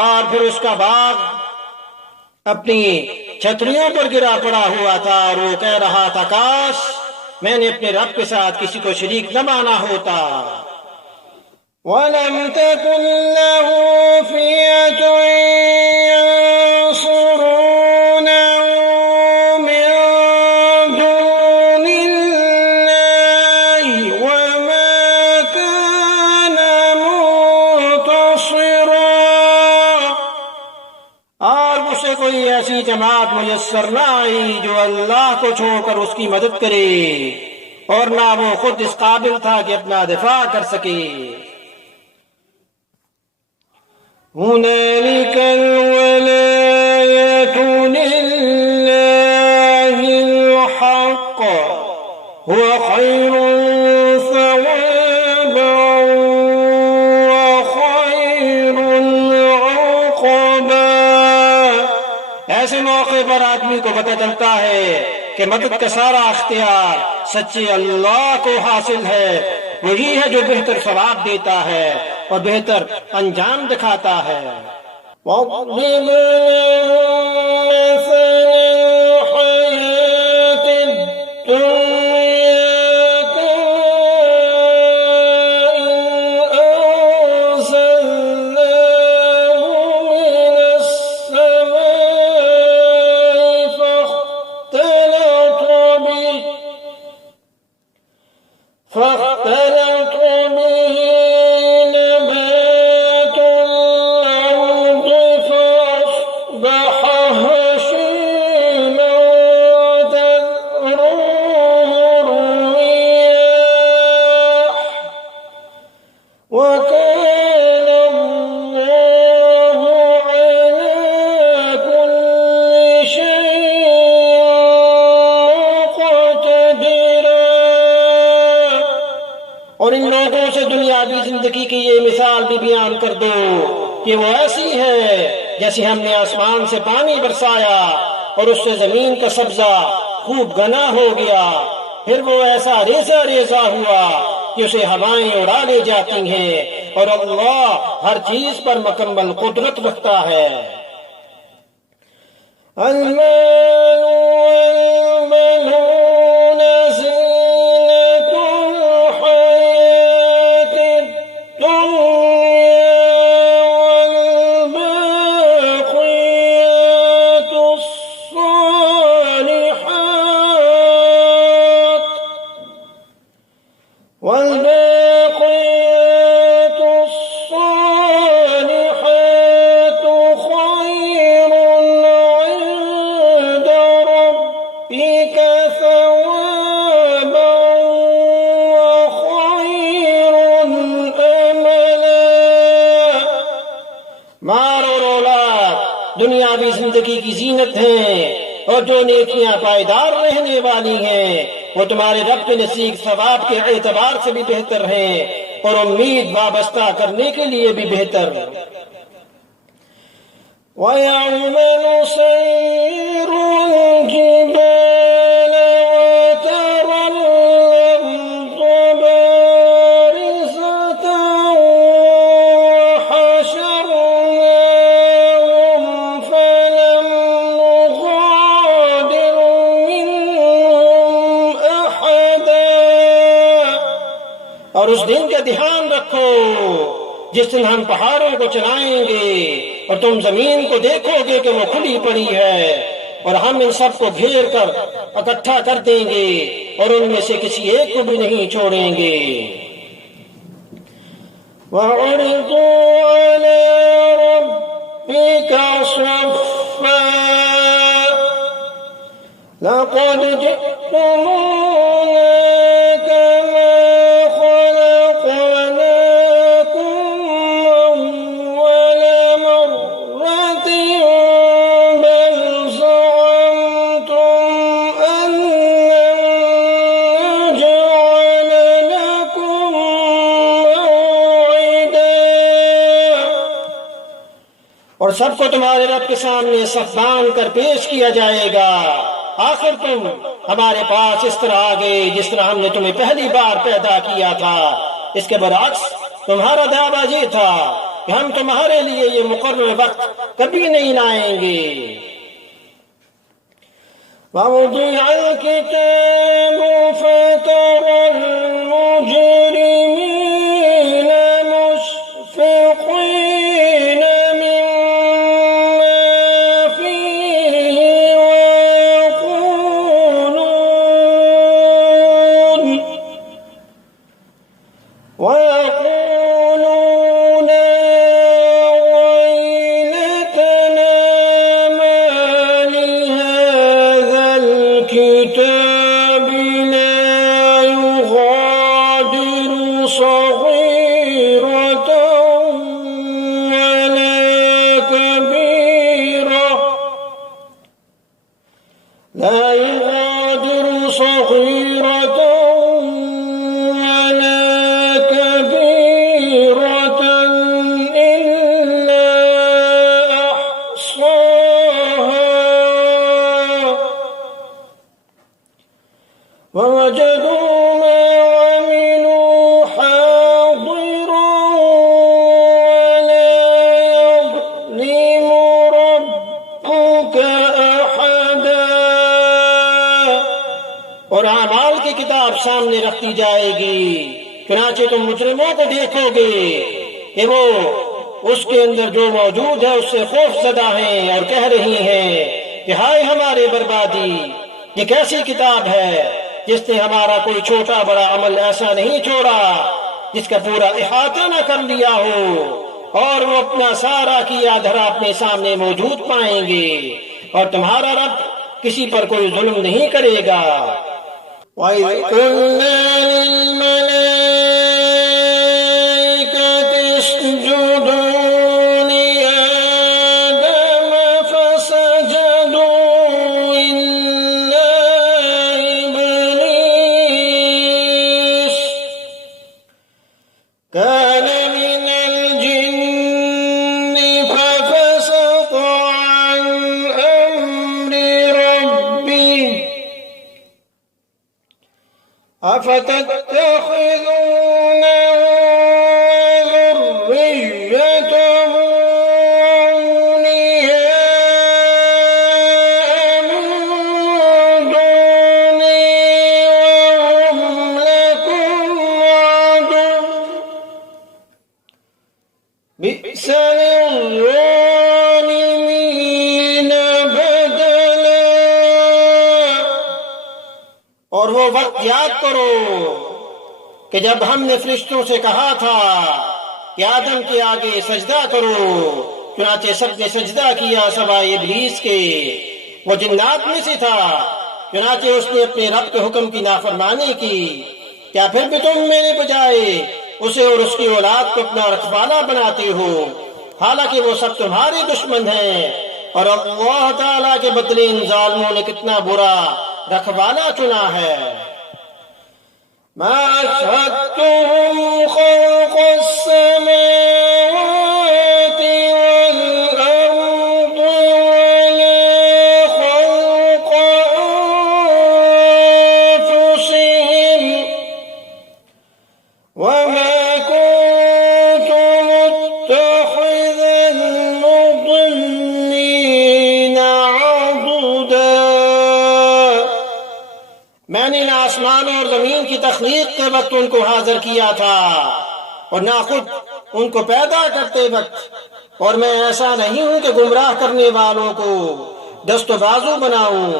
और फिर उसका बाग अपनी छतरियों पर गिरा पड़ा हुआ था और वो कह रहा था काश मैंने अपने रब के साथ किसी को शरीक न माना होता। वलम तकुन लहू फ़ियतुन यंसुरूनहु मिन दूनिल्लाहि वमा कान मुंतसिरा, और उसे कोई ऐसी जमात मुयस्सर न आई जो अल्लाह को छोड़कर उसकी मदद करे और ना वो खुद इस काबिल था कि अपना दिफा कर सके। हुनालिकल वलायतु लिल्लाहिल हक़ हुवा खैरुन सवाबन व खैरुन उक़बा। ऐसे मौके पर आदमी को पता चलता है कि मदद का सारा अख्तियार सच्चे अल्लाह को हासिल है, वही है जो बेहतर सवाब देता है और बेहतर अंजाम दिखाता है। فاختلط به نبات الأرض فأصبح هشيما تذروه الرياح وكان الله على كل شيء مقتدرا। और इन लोगों से दुनियावी जिंदगी की ये मिसाल भी बयान कर दो कि वो ऐसी है जैसे हमने आसमान से पानी बरसाया और उससे जमीन का सब्जा खूब घना हो गया, फिर वो ऐसा रेजा रेजा हुआ कि उसे हवाएं उड़ा ले जाती हैं और अल्लाह हर चीज पर मुकम्मल कुदरत रखता है। المال والبنون زينة الحياة الدنيا والباقيات الصالحات خير عند ربك ثوابا وخير أملا. मार और औलाद दुनियावी जिंदगी की जीनत है, और जो नेकियां पायदार रहने वाली हैं वो तुम्हारे रब के नसीब सवाब के एतबार से भी बेहतर हैं और उम्मीद वाबस्ता करने के लिए भी बेहतर। وَيَوْمَ نُسَيِّرُ الْجِبَالَ وَتَرَى الْأَرْضَ بَارِزَةً وَحَشَرْنَاهُمْ فَلَمْ نُغَادِرْ مِنْهُمْ أَحَدًا। और उस दिन का ध्यान रखो जिस दिन हम पहाड़ों को चलाएंगे और तुम जमीन को देखोगे कि वो खुली पड़ी है, और हम इन सबको घेर कर इकट्ठा कर देंगे और उनमें से किसी एक को भी नहीं छोड़ेंगे। وَعُرِضُوا عَلَى رَبِّكَ صَفًّا لَقَدْ جِئْتُمُونَا كَمَا خَلَقْنَاكُمْ أَوَّلَ مرة بل زعمتم أن لن نجعل لكم موعدا। और सबको तुम्हारे रब के सामने सफ बांध कर पेश किया जाएगा। आखिर तुम हमारे पास इस तरह आ गए जिस तरह हमने तुम्हें पहली बार पैदा किया था। इसके बरअक्स तुम्हारा दावा ये था कि हम तुम्हारे लिए ये मुकर्रर वक्त कभी नहीं लाएंगे। وَوُضِعَ الْكِتَابُ فَتَرَى الْمُجْرِمِينَ مُشْفِقِينَ مِمَّا فِيهِ ويقولون يا ويلتنا ما لهذا الكتاب لا يغادر صغيرة ولا كبيرة لا يغادر صغيرة ولا كبيرة إلا أحصاها ووجدوا ما عملوا حاضرا ولا يظلم ربك أحدا। और आमाल की किताब सामने रख दी जाएगी, चुनाचे तुम मुजरिमों को देखोगे कि वो उसके अंदर जो मौजूद है उससे खौफजदा हैं और कह रही हैं कि हाय हमारे बर्बादी, ये कैसी किताब है जिसने हमारा कोई छोटा बड़ा अमल ऐसा नहीं छोड़ा जिसका पूरा इहाता न कर लिया हो, और वो अपना सारा किया धरा अपने सामने मौजूद पाएंगे और तुम्हारा रब किसी पर कोई जुल्म नहीं करेगा। وَإِذْ قُلْنَا لِلْمَلَائِكَةِ اسْجُدُوا لِآدَمَ فَسَجَدُوا إِلَّا إِبْلِيسَ كَانَ مِنَ الْجِنِّ فَفَسَقَ عَنْ أَمْرِ رَبِّهِ أفتتخذونه وذريته أولياء वक्त याद करो कि जब हमने फरिश्तों से कहा था कि आदम के आगे सजदा करो, चुनाचे सबने सजदा किया सिवाय इब्लीस के। वो जिन्नात में से था, चुनाचे उसने अपने रब के हुक्म की नाफरमानी की। क्या फिर भी तुम मेरे बजाय उसे और उसकी औलाद को अपना रखवाला बनाते हो, हालांकि वो सब तुम्हारे दुश्मन हैं। और अल्लाह ताला के बदले इन जालिमों ने कितना बुरा रखवाला चुना है। मा अशहदतुहुम खल्क़स समावाति वल अर्दि वला खल्क़ अनफुसिहिम वमा मैंने न आसमान और जमीन की तख्लीक के वक्त उनको हाजिर किया था और ना खुद उनको पैदा करते वक्त, और मैं ऐसा नहीं हूं कि गुमराह करने वालों को दस्तो बाजू बनाऊं।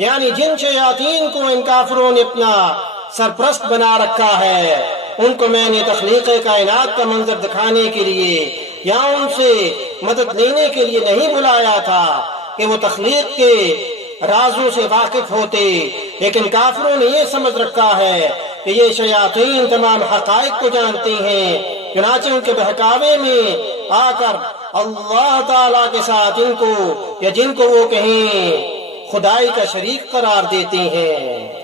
यानी जिन शयातीन को इन काफिरों ने अपना सरप्रस्त बना रखा है, उनको मैंने तख्लीक कायनात का मंजर दिखाने के लिए या उनसे मदद लेने के लिए नहीं बुलाया था कि वो तख्लीक के राजों से वाकिफ होते, लेकिन काफिरों ने ये समझ रखा है कि ये शयातीन तमाम हकायक को जानते हैं। चुनाचे उनके बहकावे में आकर अल्लाह ताला के साथ इनको या जिनको वो कहें खुदाई का शरीक करार देते हैं।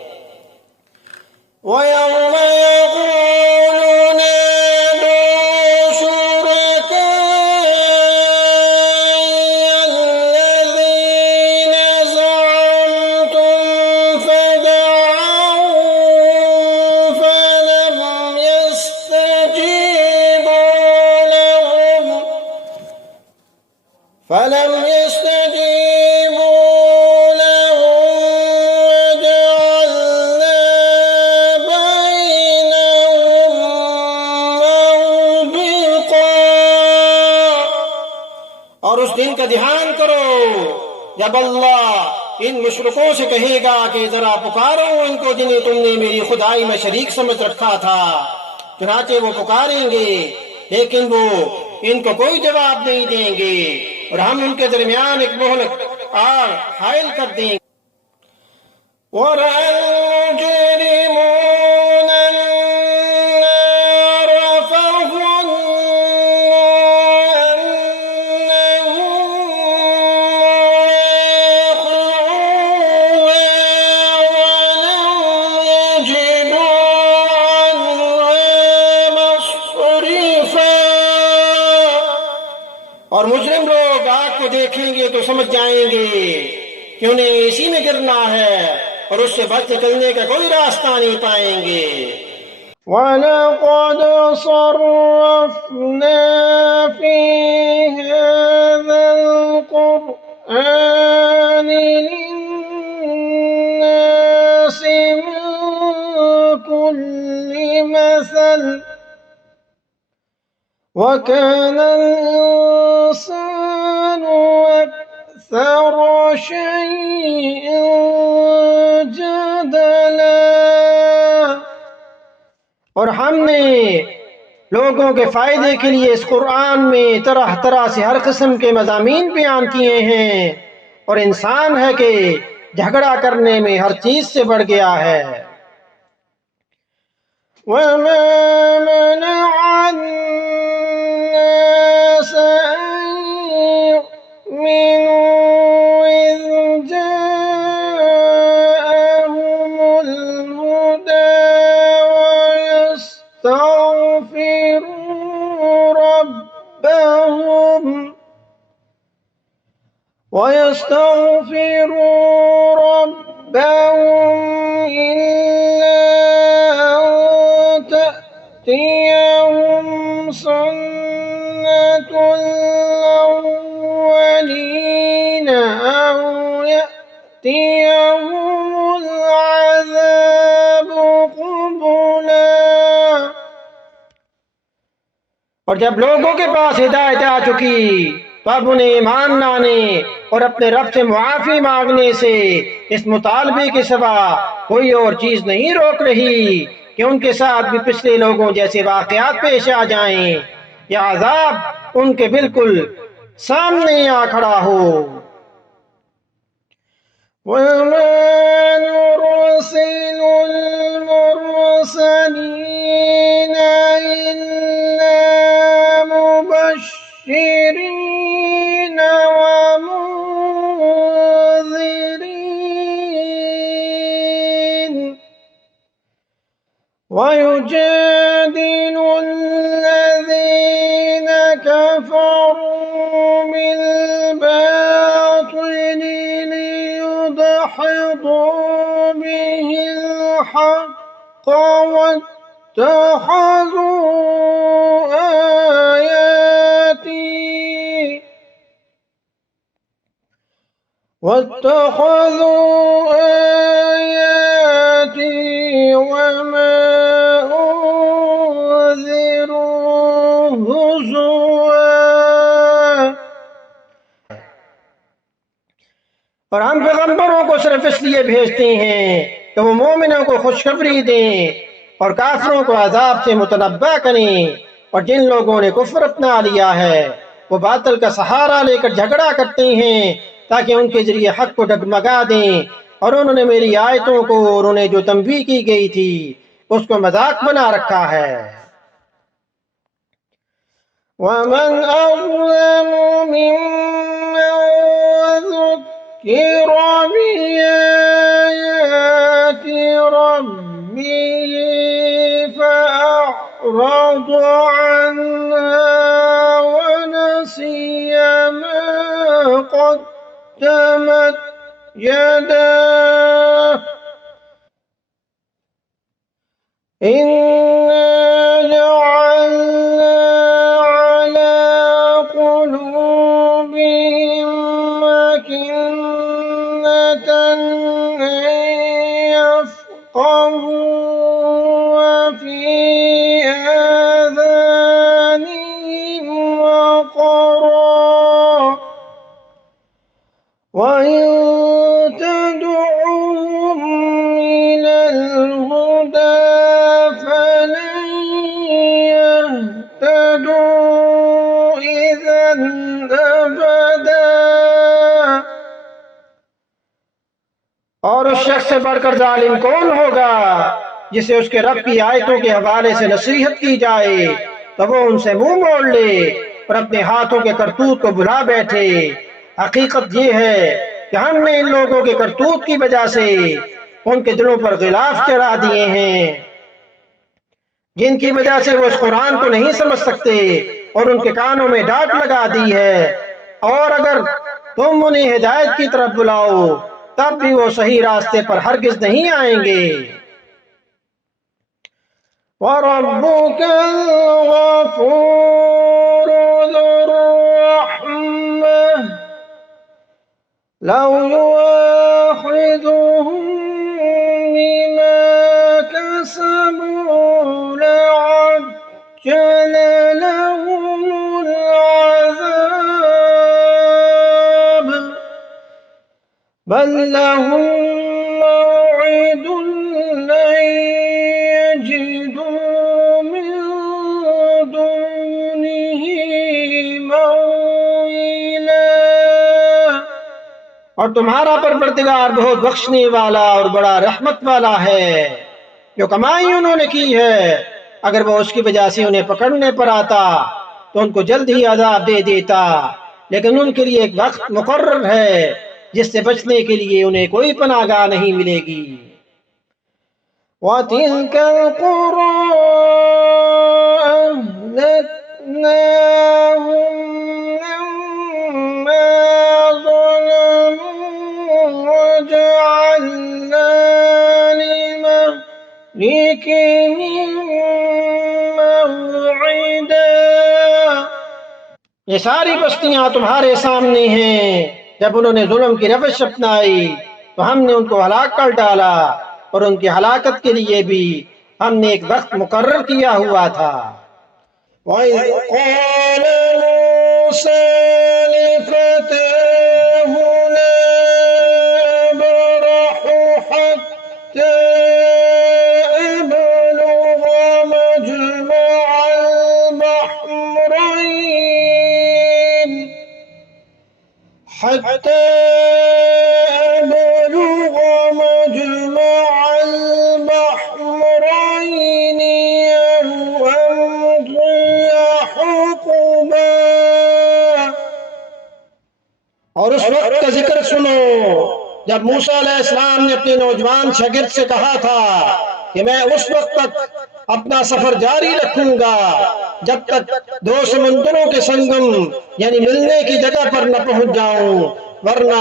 फलम यस्तजीबू लहुम वजअलना बैनहुम मौबिक़ा। और उस दिन का ध्यान करो जब अल्लाह इन मुशरिकों से कहेगा कि जरा पुकारो इनको जिन्हें तुमने मेरी खुदाई में शरीक समझ रखा था। चुनाचे वो पुकारेंगे, लेकिन वो इनको कोई जवाब नहीं देंगे और हम उनके दरमियान एक मोहलक आग हायल कर देंगे। और मुजरिम लोग आग को देखेंगे तो समझ जाएंगे कि उन्हें इसी में गिरना है और उससे बच निकलने का कोई रास्ता नहीं पाएंगे। वलक़द सर्रफ़ना फ़ी हाज़ल क़ुरआनि लिन्नासि मिन कुल्लि मसल वकान इंसानु अक्सर शैइन जदला। और हमने लोगों के फायदे के लिए इस कुरान में तरह तरह से हर किस्म के मज़ामीन बयान किए हैं, और इंसान है कि झगड़ा करने में हर चीज से बढ़ गया है। वमा मनअ अन्नास अन युमिनू इज़ जाअहुमुल हुदा ويستغفروا ربهم إلا أن تأتيهم سنة الأولين أو يأتيهم العذاب قبلا। और जब लोगों के पास हिदायत आ चुकी तो अब उन्हें ईमान लाने और अपने रब से मुआफ़ी मांगने से इस मुतालबे के सिवा कोई और चीज नहीं रोक रही कि उनके साथ भी पिछले लोगों जैसे वाक़यात पेश आ जाएं या अज़ाब उनके बिल्कुल सामने आ खड़ा हो। ويجادل الذين كفروا بالباطل ليدحضوا به الحق واتخذوا آياتي وما أنذروا هزوا। और हम पैगंबरों को सिर्फ इसलिए भेजते हैं कि वो मोमिनों को खुशखबरी दें और काफिरों को अजाब से मुतनब्बा करें। और जिन लोगों ने कुफ्र अपना लिया है वो बातिल का सहारा लेकर झगड़ा करते हैं ताकि उनके जरिए हक को डगमगा दें। और उन्होंने मेरी आयतों को और उन्हें जो तंबीह की गई थी उसको मजाक बना रखा है। वमन अज़लमु मिम्मन ज़ुक्किर बिआयाति रब्बिही फअअरज़ अन्हा वनसिय मा قدمت يداه إنا جعلنا على قلوبهم أكنة أن يفقهوا وفي آذانهم وقرا وإن تدعوهم إلى الهدى فلن يهتدوا إذا أبدا। और उस शख्स से बढ़कर जालिम कौन होगा जिसे उसके रब की आयतों के हवाले से नसीहत की जाए तो वो उनसे मुंह मोड़ ले और अपने हाथों के करतूत को भुला बैठे। हकीकत ये है कि हमने इन लोगों के करतूत की वजह से उनके दिलों पर गिलाफ चढ़ा दिए हैं जिनकी वजह से वो इस कुरान को नहीं समझ सकते और उनके कानों में डांट लगा दी है। और अगर तुम उन्हें हिदायत की तरफ बुलाओ तब भी वो सही रास्ते पर हरगिज नहीं आएंगे। वरब्बुकल गफूर ज़ुर रहमह लौ युआखिज़ुहुम बिमा कसबू लअज्जल लहुमुल अज़ाब बल लहुम मौइदुन लन यजिदू मिन दूनिही मौइला। और तुम्हारा परवरदिगार बहुत बख्शने वाला और बड़ा रहमत वाला है। जो कमाई उन्होंने की है अगर वो उसकी वजह से उन्हें पकड़ने पर आता तो उनको जल्द ही अजाब दे देता, लेकिन उनके लिए एक वक्त मुकर्रर है जिससे बचने के लिए उन्हें कोई पनाहगाह नहीं मिलेगी। वतिल्कल क़ुरा अहलकनाहुम लम्मा ज़लमू वजअलना लिमहलिकिहिम मौዒदा। ये सारी बस्तियां तुम्हारे सामने हैं। जब उन्होंने जुल्म की रवश अपनाई तो हमने उनको हलाक कर डाला और उनकी हलाकत के लिए भी हमने एक वक्त मुकर्रर किया हुआ था। वइज़ क़ाल मूसा हत्ता बलुग मजमअल बहरैनि अव अमदिया हुक़बा। और उस वक्त का जिक्र सुनो जब मूसा अलैहिस्सलाम ने अपने नौजवान शागिर्द से कहा था कि मैं उस वक्त तक अपना सफर जारी रखूंगा जब तक दो समुद्रों के संगम यानी मिलने की जगह पर न पहुंच जाऊं, वरना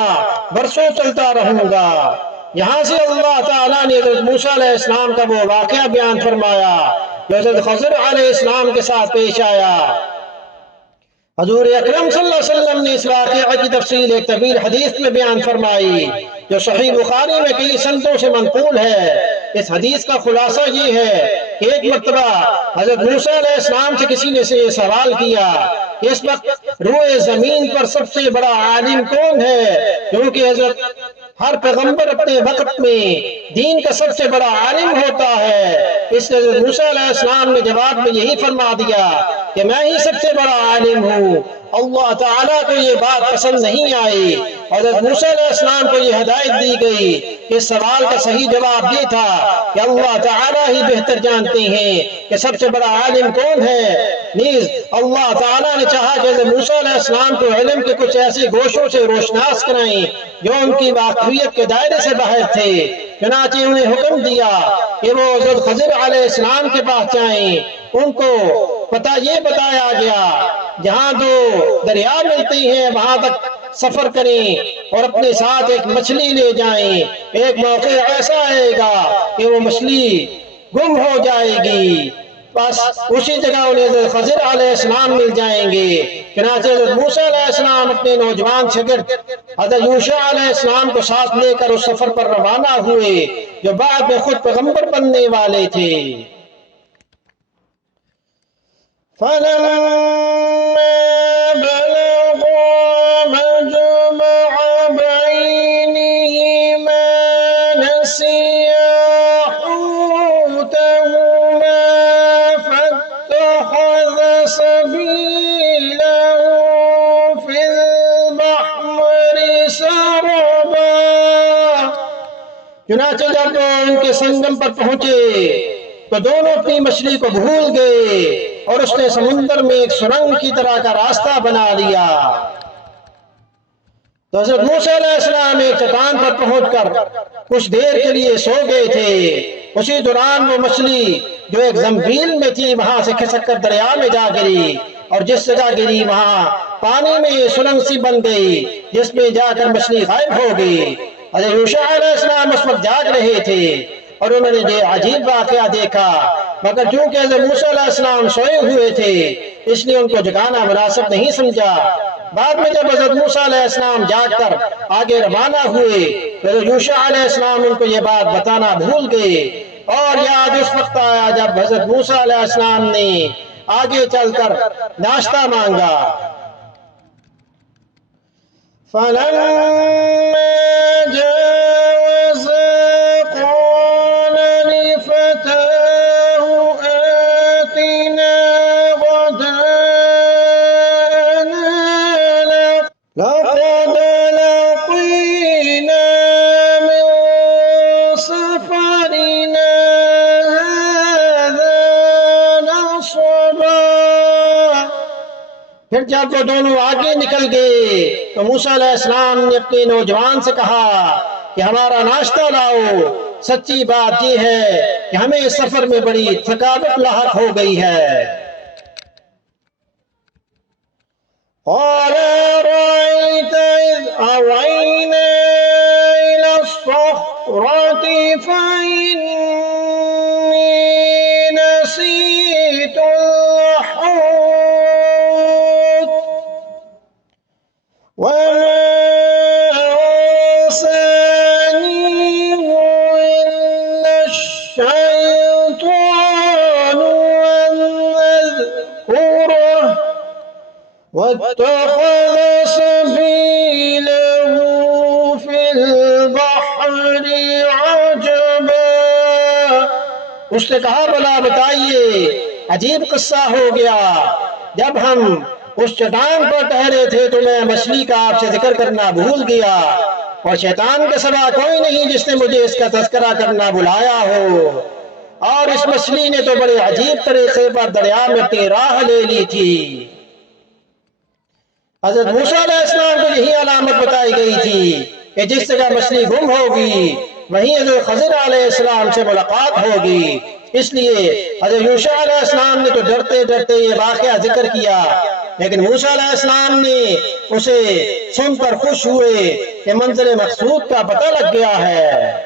बरसों चलता रहूंगा। यहाँ से अल्लाह ताला ने हज़रत मूसा अलैहिस्सलाम का वो वाक़या बयान फरमाया जो हज़रत खज़र अलैहिस्सलाम के साथ पेश आया। हजूर अकरम सल्लल्लाहु अलैहि वसल्लम ने इस वाक़या की तफसील एक तवील हदीस में बयान फरमाई जो सही बुखारी में कई संतों से मनक़ूल है। इस हदीस का खुलासा ये है कि एक मर्तबा हजरत मूसा अलैहिस्सलाम से किसी ने से सवाल किया कि इस वक्त रूए जमीन पर सबसे बड़ा आलिम कौन है, क्योंकि हजरत हर पैगंबर अपने वक्त में दीन का सबसे बड़ा आलिम होता है। इसलिए हजरत मूसा अलैहिस्सलाम ने जवाब में यही फरमा दिया कि मैं ही सबसे बड़ा आलिम हूँ। अल्लाह ताला को ये बात पसंद नहीं आई। हज़रत मूसा अलैहिस्सलाम को ये हिदायत दी गई कि इस सवाल का सही जवाब ये था कि अल्लाह ताला ही बेहतर जानते हैं कि सबसे बड़ा आलिम कौन है। नीज़ अल्लाह ताला ने चाहा कि हज़रत मूसा अलैहिस्सलाम को इल्म के कुछ ऐसे गोशों से रोशनास कराएं जो उनकी वाक़फियत के दायरे से बाहर थे। चुनांचे उन्हें हुक्म दिया कि वो हज़रत खज़र अलैहिस्सलाम के पास जाएं। उनको पता ये बताया गया जहाँ दो दरिया मिलते हैं वहां तक सफर करें और अपने साथ एक मछली ले जाएं। एक मौके ऐसा आएगा कि वो मछली गुम हो जाएगी, बस उसी जगह उन्हें खज़र अलैहिस्सलाम मिल जाएंगे। चुनांचे हज़रत मूसा अलैहिस्सलाम अपने नौजवान शागिर्द हज़रत यूशा अलैहिस्सलाम को साथ लेकर उस सफर पर रवाना हुए जो बाद में खुद पैगंबर बनने वाले थे। फलम्मा बलगा मजमअ बैनिहिमा नसिया हूतहुमा फत्तखज़ सबीलहु फिल बहरि सरबा। चुनांचे जब उनके संगम पर पहुंचे तो दोनों अपनी मछली को भूल गए और उसने समुद्र में एक सुरंग की तरह का रास्ता बना लिया। तो हज़रत मूसा अलैहिस्सलाम एक चट्टान पर पहुंचकर कुछ देर के लिए सो गए थे। उसी दौरान वो मछली जो एक जंबील में थी वहां से खिसक कर दरिया में जा गिरी और जिस जगह गिरी वहां पानी में सुरंग सी बन गई जिसमें जाकर मछली गायब हो गई। हज़रत यूशा अलैहिस्सलाम उस वक्त जाग रहे थे और उन्होंने ये अजीब वाक़या देखा, मगर चूंकि हज़रत मूसा अलैहिस्सलाम सोए हुए थे इसलिए उनको जगाना मुनासिब नहीं समझा। बाद में जब हज़रत मूसा अलैहिस्सलाम जागकर आगे रवाना हुए तो हज़रत यूशा अलैहिस्सलाम उनको ये बात बताना भूल गए और याद उस वक्त आया जब हज़रत मूसा अलैहिस्सलाम ने आगे चलकर नाश्ता मांगा। फलम्मा फिर जब वो दोनों आगे निकल गए तो मूसा अलैहिस्सलाम ने अपने नौजवान से कहा कि हमारा नाश्ता लाओ। सच्ची बात यह है कि हमें इस सफर में बड़ी थकावट लाहक हो गई है। और वत्तख़ज़ सबीलहु फिल बहरि अजबा। उसने कहा भला बताइए, अजीब किस्सा हो गया जब हम उस चट्टान पर ठहरे थे तो मैं मछली का आपसे जिक्र करना भूल गया, और शैतान के सिवा कोई नहीं जिसने मुझे इसका तज़किरा करना बुलाया हो। और इस मछली ने तो बड़े अजीब तरीके पर दरिया में अपनी राह ले ली थी। हज़रत मूसा अलैहिस्सलाम को यही अलामत बताई गई थी कि जिस जगह मछली गुम होगी वहीं हज़रत खज़र अलैहिस्सलाम से मुलाकात होगी। इसलिए हज़रत यूशा अलैहिस्सलाम ने तो डरते डरते ये वाक़या जिक्र किया, लेकिन मूसा अलैहिस्सलाम ने उसे सुनकर खुश हुए कि मंज़िल मक़सूद का पता लग गया है।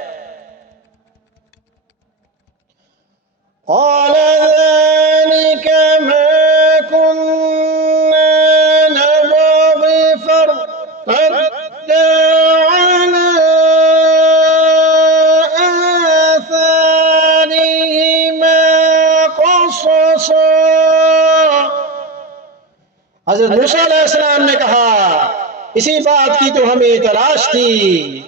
हज़रत मूसा अलैहिस्सलाम ने कहा, इसी बात की तो हमें तलाश थी।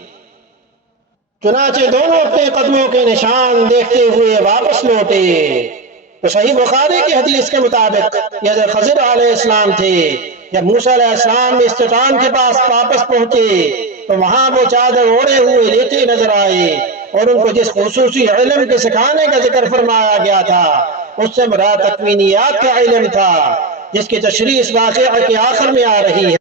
चुनाचे दोनों अपने कदमों के निशान देखते हुए वापस लौटे। तो सही बुखारी की हदीस के मुताबिक हज़रत खज़र अलैहिस्सलाम थे। जब मूसा अलैहिस्सलाम इस चट्टान के पास वापस पहुंचे तो वहां वो चादर ओढ़े हुए लेटे नजर आए, और उनको जिस खुसूसी इल्म के सिखाने का जिक्र फरमाया गया था उससे मुराद तकवीनियात का इल्म था, जिसकी तशरीह इस वाक़या के आखिर में आ रही है।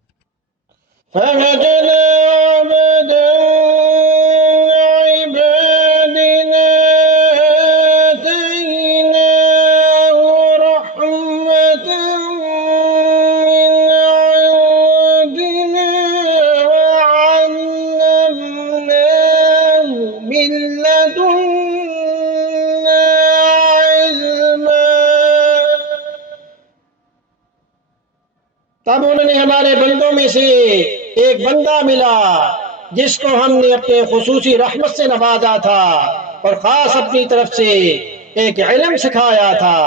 तब उन्होंने हमारे बंदों में से एक बंदा मिला जिसको हमने अपने खुसूसी रहमत से नवाजा था और खास अपनी तरफ से एक इल्म सिखाया था।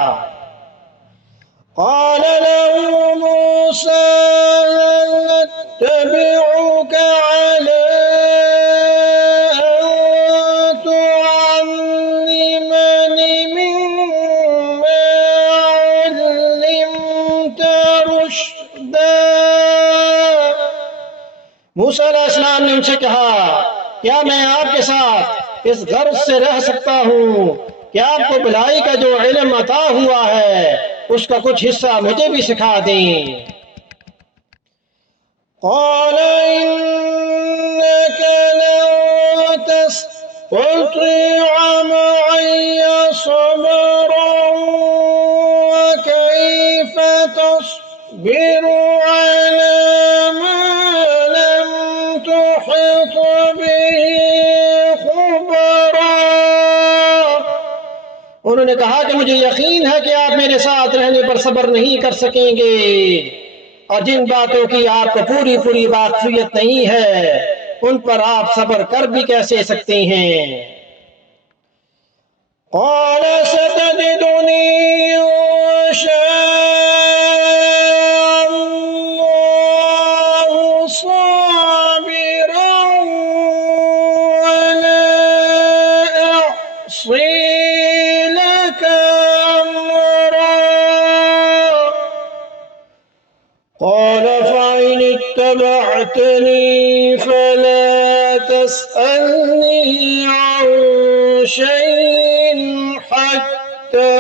मूसा अलैहिस्सलाम ने उनसे कहा, क्या मैं आपके साथ इस गर्ज से रह सकता हूँ कि आपको भलाई का जो इल्म अता हुआ है उसका कुछ हिस्सा मुझे भी सिखा दें। उन्होंने कहा कि मुझे यकीन है कि आप मेरे साथ रहने पर सब्र नहीं कर सकेंगे, और जिन बातों की आपको पूरी पूरी वाक़फ़ियत नहीं है उन पर आप सब्र कर भी कैसे सकते हैं। فلا تسألني عن شيء حتى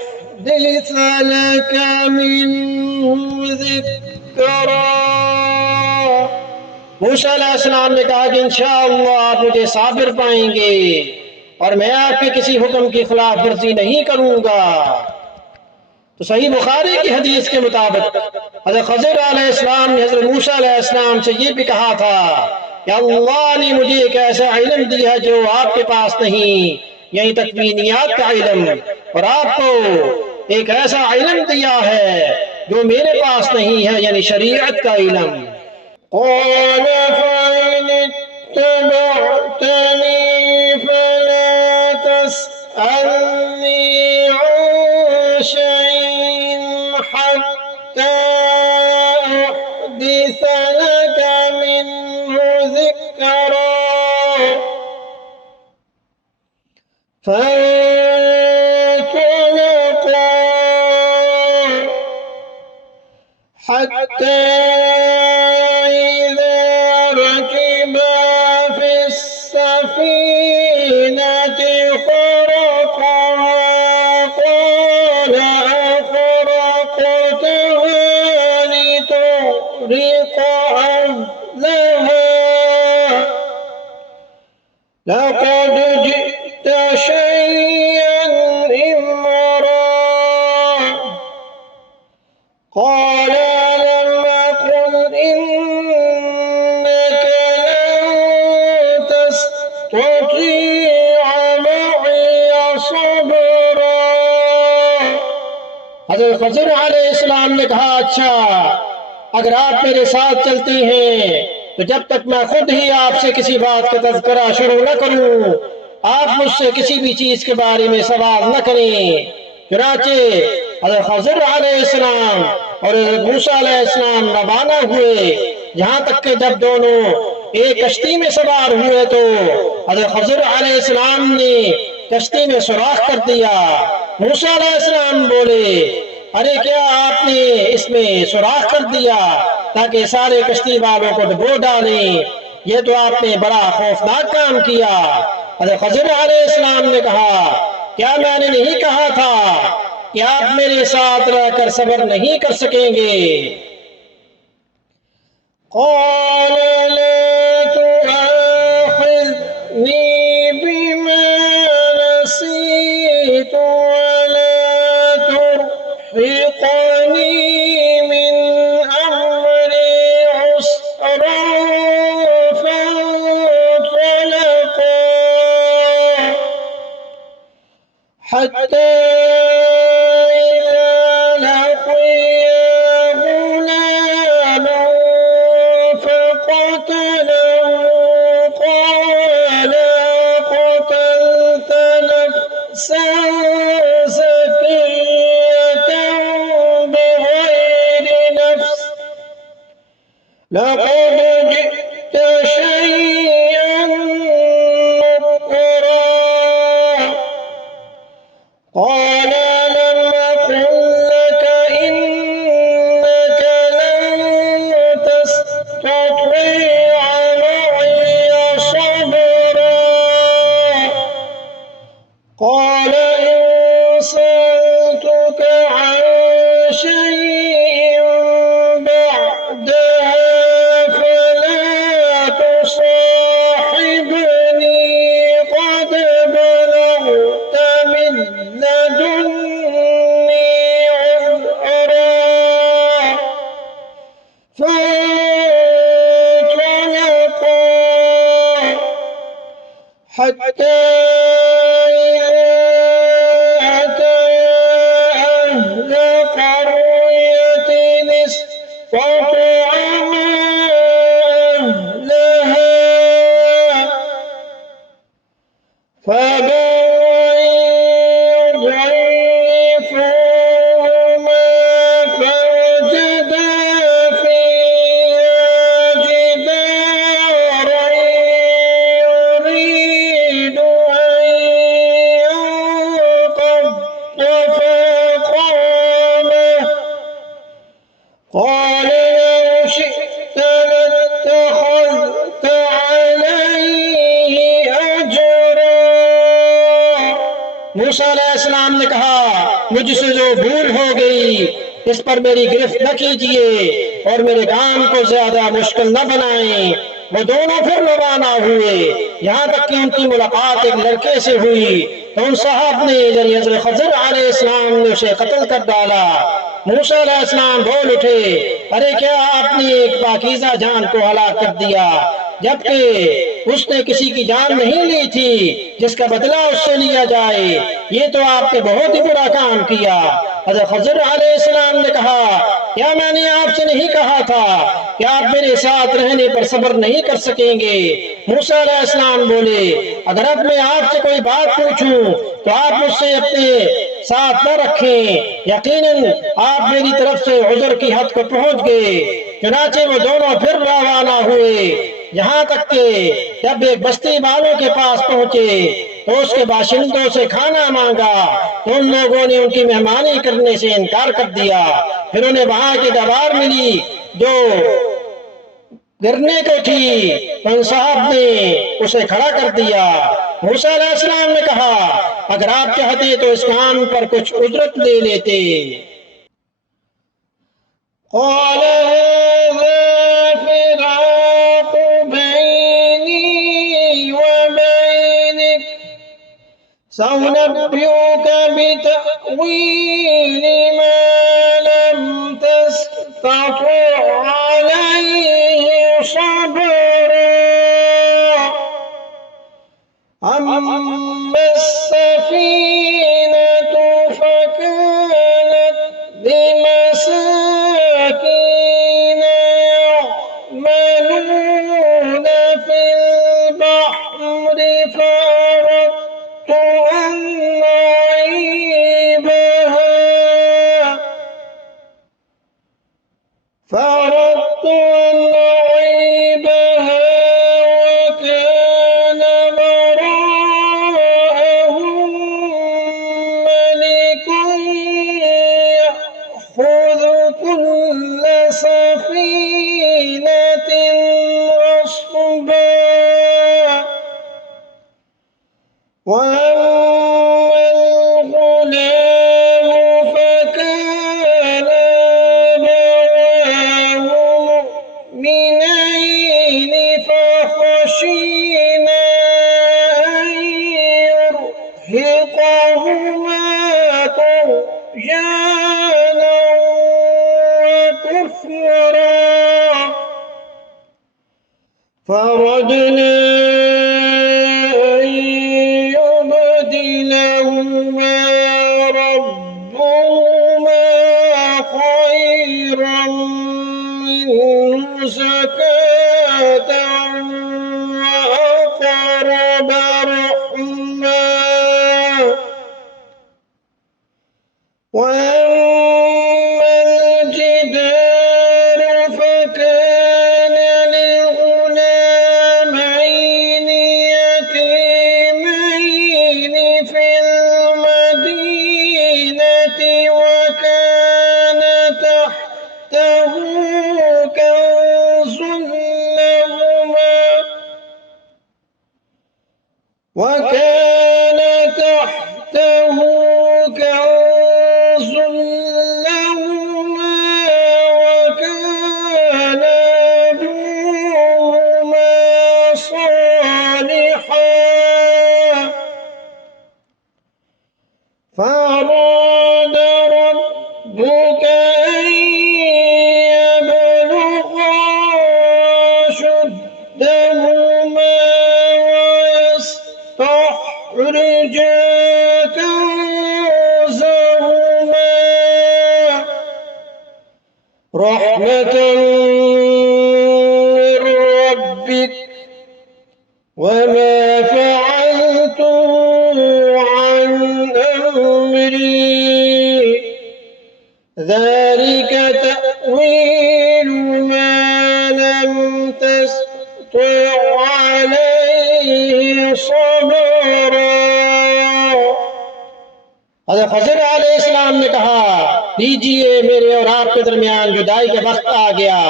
أحدث لك منه ذكرا। मूसा अलैहिस्सलाम ने कहा कि इंशाअल्लाह आप मुझे साबिर पाएंगे और मैं आपके किसी हुक्म की खिलाफ वर्जी नहीं करूंगा। तो सही बुखारी की हदीस के मुताबिक हज़रत खज़र अलैहिस्सलाम ने हज़रत मूसा अलैहिस्सलाम से ये भी कहा था कि अल्लाह ने मुझे एक ऐसा इल्म दिया है जो आपके पास नहीं, यानी तकवीनियात का इल्म, और आपको एक ऐसा इल्म दिया है जो मेरे पास नहीं है, यानी शरीयत का इल्म। فانطلقا حتى إذا ركبا في السفينة خرقها قال أخرقتها لتغرق أهلها لقد جئت شيئا إمرا قال ألم أقل إنك لن تستطيع معي صبرا। हज़रत खज़र अलैहिस्सलाम ने कहा, अच्छा अगर आप मेरे साथ चलती हैं तो जब तक मैं खुद ही आपसे किसी बात का तज़किरा शुरू न करूं आप मुझसे किसी भी चीज के बारे में सवाल न करें। चुनाचे हज़रत खज़र अलैहिस्सलाम और हज़रत मूसा अलैहिस्सलाम रवाना हुए। यहाँ तक कि जब दोनों एक कश्ती में सवार हुए तो हज़रत खज़र अलैहिस्सलाम ने कश्ती में सुराख कर दिया। मूसा अलैहिस्सलाम बोले, अरे क्या आपने इसमें सुराख कर दिया ताकि सारे कश्ती वालों को डुबो डालें? ये तो आपने बड़ा खौफनाक काम किया। हज़रत खज़र अलैहिस्सलाम ने कहा, क्या मैंने नहीं कहा था कि आप मेरे साथ रहकर सब्र नहीं कर सकेंगे? क़ाल ला तुआख़िज़नी बिमा नसीतु वला तुरहिक़नी मिन अम्री उसरा फंतलक़ा हत्ता لقد جئت شيئا نكرا قال لم أقل لك إنك لن تستطيع معي صبرا قال إن سألتك عن شيء بعدها صاحبني قد بلغت من لدني عذرا فانطلقا حتى إذا أتيا أهل قرية استطعما فأبوا أن يضيفوهما فوجدا فيها جدارا يريد أن ينقض فأقامه قال لو شئت لاتخذت عليه أجرا। मूसा अलैहिस्सलाम ने कहा, मुझसे जो भूल हो गई इस पर मेरी गिरफ्त न कीजिए और मेरे काम को ज्यादा मुश्किल न बनाएं। वो दोनों फिर रवाना हुए। यहाँ तक कि उनकी मुलाकात एक लड़के से हुई तो उन साहब ने यानी हज़रत खज़र अलैहिस्सलाम ने उसे कत्ल कर डाला। मूसा अलैहिस्सलाम बोल उठे, अरे क्या आपने एक पाकीज़ा जान को हलाक कर दिया जबकि उसने किसी की जान नहीं ली थी जिसका बदला उससे लिया जाए। ये तो आपने बहुत ही बुरा काम किया। हज़रत खज़र अलैहिस्सलाम ने कहा, क्या मैंने आपसे नहीं कहा था कि आप मेरे साथ रहने पर सब्र नहीं कर सकेंगे? मूसा अलैहिस्सलाम बोले, अगर अब मैं आपसे कोई बात पूछूं तो आप मुझसे अपने साथ न रखें, यकीनन आप मेरी तरफ से उज़र की हद को पहुंच गए। चुनाचे वो दोनों फिर रवाना हुए। यहाँ तक कि जब एक बस्ती वालों के पास पहुंचे तो उसके बाशिंदों से खाना मांगा तो उन लोगों ने उनकी मेहमानी करने से इनकार कर दिया। फिर उन्हें वहां की दीवार मिली जो गिरने को थी तो उन साहब ने उसे खड़ा कर दिया। मूसा अलैहिस्सलाम ने कहा अगर आप चाहते तो इस काम पर कुछ उजरत ले लेते। سأنبئك بتأويل ما لم تستطع عليه صبرا أما السفينة فكانت لمساكين يعملون في البحر فأردت أن أعيبها وكان وراءهم ملك يأخذ كل سفينة غصبا وأما الغلام فكان أبواه مؤمنين فخشينا أن يرهقهما طغيانا وكفرا فأردنا أن يبدلهما ربهما خيرا منه زكاة وأقرب رحما وأما الجدار فكان لغلامين يتيمين في المدينة وكان تحته كنز لهما وكان أبوهما صالحا فأراد ربك أن يبلغا أشدهما ويستخرجا كنزهما رحمة من ربك وما فعلته عن أمري ذلك تأويل ما لم تستطع عليه صبرا। हज़रत खज़र अलैहिस्सलाम ने कहा लीजिए मेरे और आपके दरमियान जुदाई का वक्त आ गया।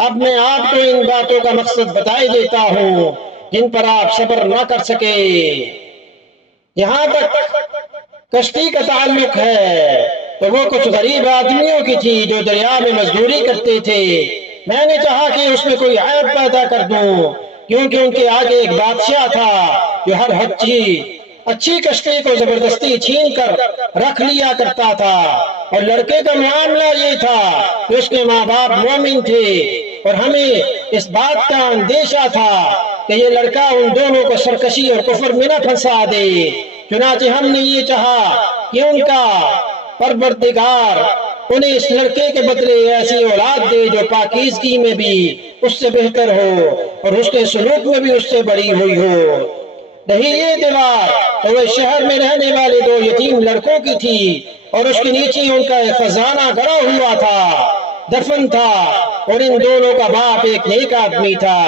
अब मैं आपको इन बातों का मकसद बताई देता हूँ जिन पर आप सब्र न कर सके। यहाँ तक कश्ती का ताल्लुक है तो वो कुछ गरीब आदमियों की थी जो दरिया में मजदूरी करते थे। मैंने चाहा कि उसमें कोई ऐब पैदा कर दूं क्योंकि उनके आगे एक बादशाह था जो हर अच्छी कश्ती को जबरदस्ती छीन कर रख लिया करता था। और लड़के का मामला ये था कि उसके माँ बाप मोमिन थे और हमें इस बात का अंदेशा था कि ये लड़का उन दोनों को सरकशी और कुफर में न फंसा दे। चुनाचे हमने ये चाहा कि उनका परवरदिगार उन्हें इस लड़के के बदले ऐसी औलाद दे जो पाकीज़गी में भी उससे बेहतर हो और उसके सलूक में भी उससे बड़ी हुई हो। नहीं ये दीवार तो वह शहर में रहने वाले दो यतीम लड़कों की थी और उसके नीचे उनका एक खजाना गड़ा हुआ था, दफन था और इन दोनों का बाप एक नेक आदमी था।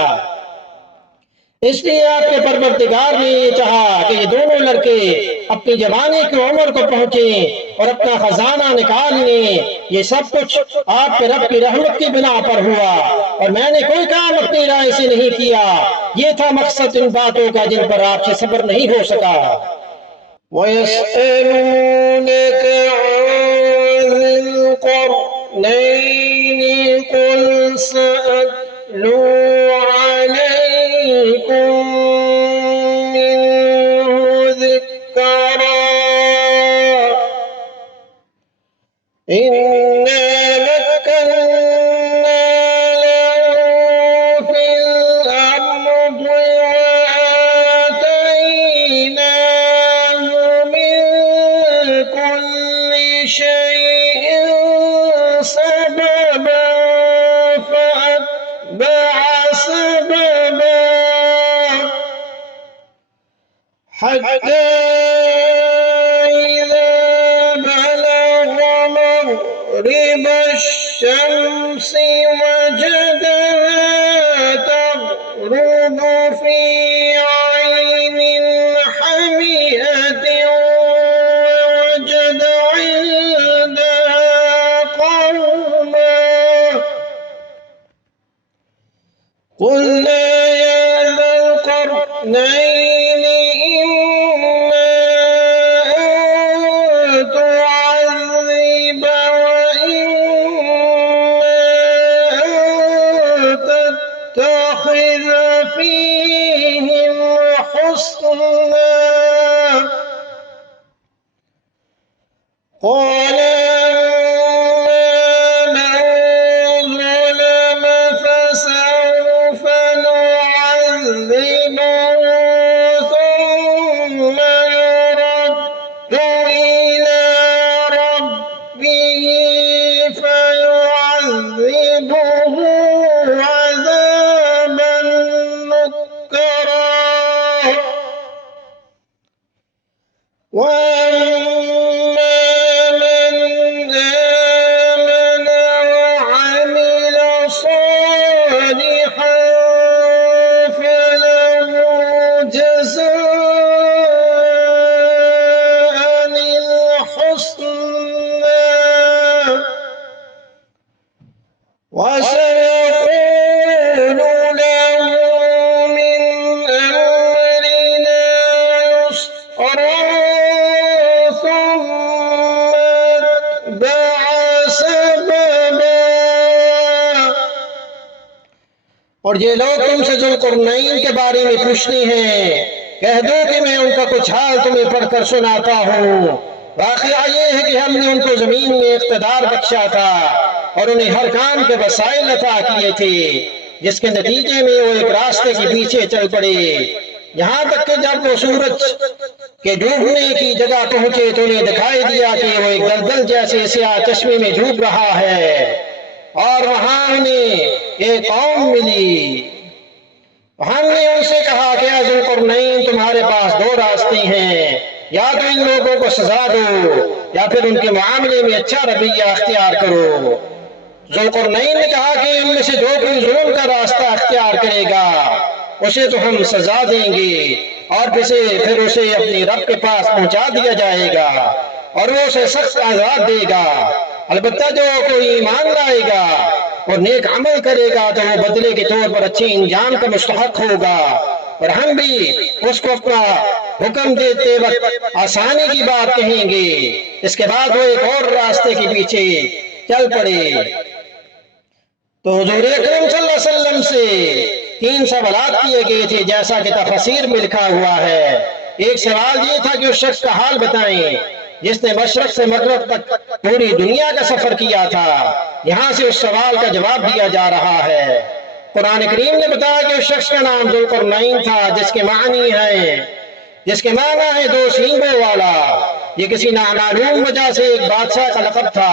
इसलिए आपके परवरदिगार ने ये चाहा कि ये दोनों लड़के अपनी जवानी की उम्र को पहुंचे और अपना खजाना निकाल लें। ये सब कुछ आपके रब की रहमत की बिना पर हुआ और मैंने कोई काम अपनी राय से नहीं किया। ये था मकसद इन बातों का जिन पर आपसे सब्र नहीं हो सका। ويسألونك عن ذي القرنين قل سأتلو عليكم منه ذكرا إنا مكنا له في الأرض وآتيناه من كل شيء سببا فأتبع سببا حتى إذا بلغ مغرب الشمس وجدها تغرب في عين حمئة ووجد عندها قوما قلنا يا ذا القرنين إما أن تعذب وإما أن تتخذ فيهم حسنا قال أما من ظلم فسوف نعذبه ثم يرد إلى ربه فيعذبه عذابا نكرا وأما من آمن وعمل صالحا فله جزاء الحسنى وسنقول له من أمرنا يسرا ثم أتبع سببا और ये लोग तुमसे जुल्करनैन के बारे में पूछते हैं, कह दो कि मैं उनका कुछ हाल तुम्हें पढ़कर सुनाता हूँ। वाक़या ये है कि हमने उनको जमीन में इख्तिदार बख्शा था और उन्हें हर काम के वसाइल अता किए थे, जिसके नतीजे में वो एक रास्ते के पीछे चल पड़े। यहाँ तक कि जब वो सूरज के डूबने की जगह पहुंचे तो उन्हें दिखाई दिया कि वो एक दलदल जैसे स्याह चश्मे में डूब रहा है और वहां उन्हें एक कौम मिली। हमने उनसे कहा कि जुल्करनैन तुम्हारे पास दो रास्ते हैं, या तो इन लोगों को सजा दो या फिर उनके मामले में अच्छा रवैया अख्तियार करो। जुल्करनैन ने कहा कि उनमें से जो कोई जुल्म का रास्ता अख्तियार करेगा उसे तो हम सजा देंगे और फिर उसे अपने रब के पास पहुंचा दिया जाएगा और वो उसे सख्त आजाद देगा। अलबत्ता जो कोई ईमान लाएगा और नेक अमल करेगा तो वो बदले के तौर पर अच्छे इंजाम का मुस्तहक होगा। और हम भी उसको अपना हुक्म देते वक्त आसानी की बात कहेंगे। इसके बाद वो एक और रास्ते के पीछे चल पड़े। तो हुजूर अकरम सल्लल्लाहु अलैहि वसल्लम से 3 सवाल किए गए थे, जैसा कि तफसीर में लिखा हुआ है। एक सवाल ये था कि उस शख्स का हाल बताएं जिसने मशरक से मगरब तक पूरी दुनिया का सफर किया था। यहाँ से उस सवाल का जवाब दिया जा रहा है। कुरान करीम ने बताया कि उस शख्स का नाम जुल्करनैन था, जिसके माना है 2 सींगों वाला। ये किसी नामालूम वजह से एक बादशाह का लक़ब था।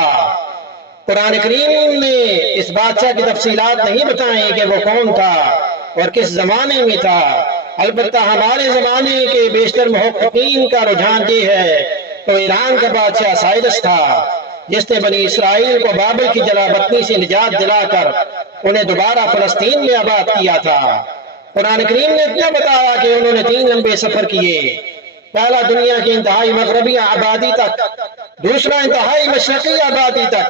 कुरान करीम ने इस बादशाह की तफसीलात नहीं बताई कि वो कौन था और किस जमाने में था। अलबत्ता हमारे जमाने के बेशतर मुहक्किकीन का रुझान ये है तो ईरान का बादशाह साइरस था, जिसने बनी इसराइल को बाबिल की जलावतनी से निजात दिलाकर उन्हें दोबारा फलस्तीन में आबाद किया था। कुरान करीम ने इतना बताया कि उन्होंने 3 लंबे सफर किए। पहला दुनिया की इंतहाई मगरबी आबादी तक, दूसरा इंतहाई मशरकी आबादी तक,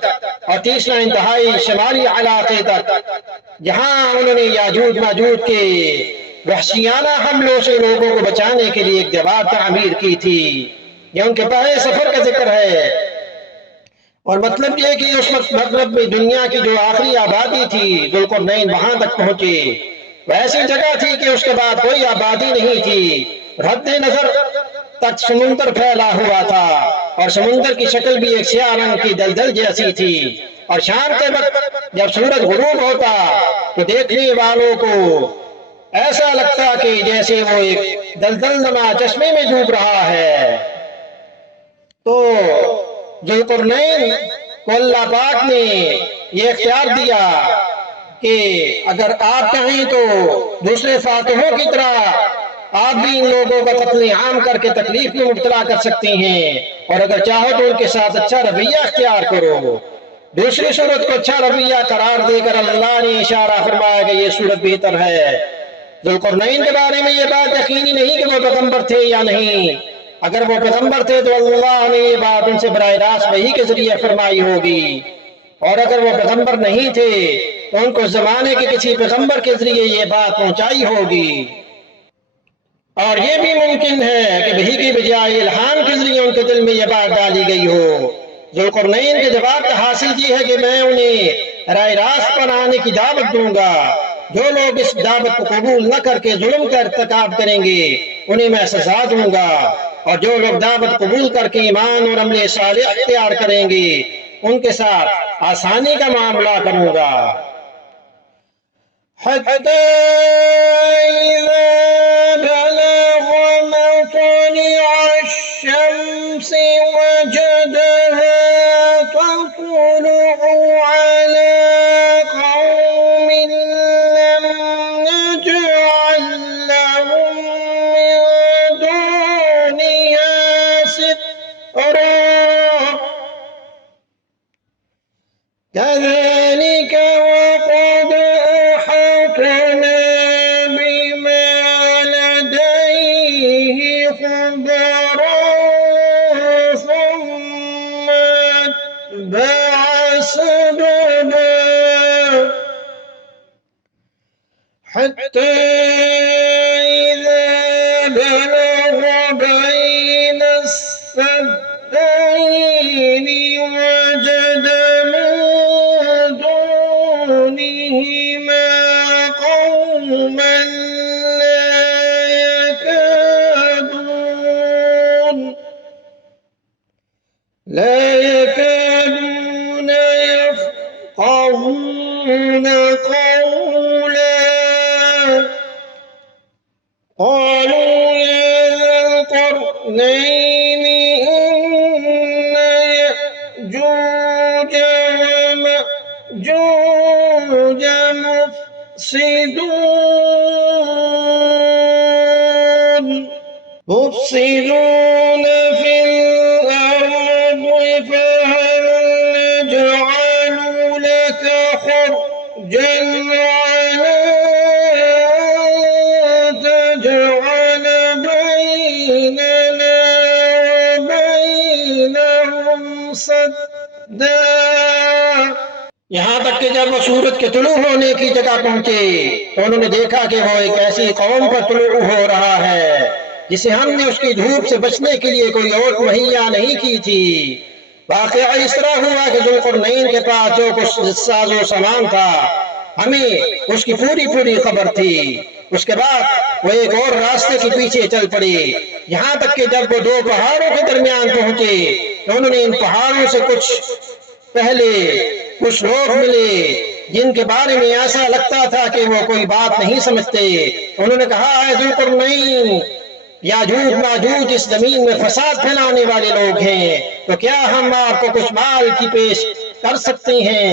और तीसरा इंतहाई शमाली इलाके तक, जहां उन्होंने याजूज माजूज के वहशियाना हमलों से लोगों को बचाने के लिए एक दीवार तामीर की थी। यह उनके पहले सफर का जिक्र है। और मतलब यह कि उस वक्त मगरब में दुनिया की जो आखिरी आबादी थी जुल्करनैन वहां तक पहुंचे। वैसी जगह थी कि उसके बाद कोई आबादी नहीं थी। रद्दे नजर तक समुंदर फैला हुआ था और समुंदर की शक्ल भी एक स्याह रंग की दलदल जैसी थी। और शाम के वक्त जब सूरज गुरूब होता तो देखने वालों को ऐसा लगता कि जैसे वो एक दलदल नमा चश्मे में डूब रहा है। तो जुल्करनैन को अल्लाह पाक ने यह इख्तियार दिया कि अगर आप चाहें तो दूसरे फातिहों की तरह आप भी इन लोगों का कत्ले आम करके तकलीफ में मुब्तला कर सकते हैं, और अगर चाहो तो उनके साथ अच्छा रवैया इख्तियार करो। दूसरी सूरत को अच्छा रवैया करार देकर अल्लाह ने इशारा फरमाया कि यह सूरत बेहतर है। जुल्करनैन के बारे में यह बात यकीनी नहीं कि वो पैगंबर थे या नहीं। अगर वो पैगंबर थे तो अल्लाह ने ये बात उनसे बराह रास्त वही के जरिए फरमाई होगी, और अगर वो पैगंबर नहीं थे तो उनको जमाने के किसी पैगंबर के जरिए ये बात पहुंचाई होगी। और ये भी मुमकिन है कि वही की बजाय इल्हाम के जरिए उनके दिल में यह बात डाली गई हो। जुल्करनैन के जवाब का हासिल ये है कि मैं उन्हें राह रास्त पर आने की दावत दूंगा। जो लोग इस दावत को कबूल न करके जुल्म का इर्तिकाब करेंगे उन्हें मैं सजा दूंगा, और जो लोग दावत कबूल करके ईमान और अमले सालेह इख्तियार करेंगे उनके साथ आसानी का मामला करूंगा। كذلك وقد أحطنا بما لديه خبرا ثم أتبع سببا حتى إذا بلغ بين السدين وجد قوما لا يكادون يفقهون قولا قالوا يا ذا القرنين إن يأجوج ومأجوج مفسدون في الأرض فهل نجعل لك خرجا على أن تجعل بيننا وبينهم سدا। यहाँ तक कि जब वो सूरज के तुलू होने की जगह पहुंचे तो उन्होंने देखा कि वो एक ऐसी कौम पर तुलू हो रहा है जिसे हमने उसकी धूप से बचने के लिए कोई और मुहैया नहीं की थी। वाकया इस तरह हुआ कि जुल्करनैन के पास जो कुछ साजो सामान था हमें उसकी पूरी पूरी खबर थी। उसके बाद वो एक और रास्ते के पीछे चल पड़े, यहाँ तक कि जब वो 2 पहाड़ों के दरमियान पहुंचे तो उन्होंने इन पहाड़ों से कुछ पहले कुछ लोग मिले जिनके बारे में ऐसा लगता था कि वो कोई बात नहीं समझते। उन्होंने कहा है जुल्करनैन, याजूज माजूज इस जमीन में फसाद फैलाने वाले लोग हैं, तो क्या हम आपको कुछ माल की पेश कर सकते हैं,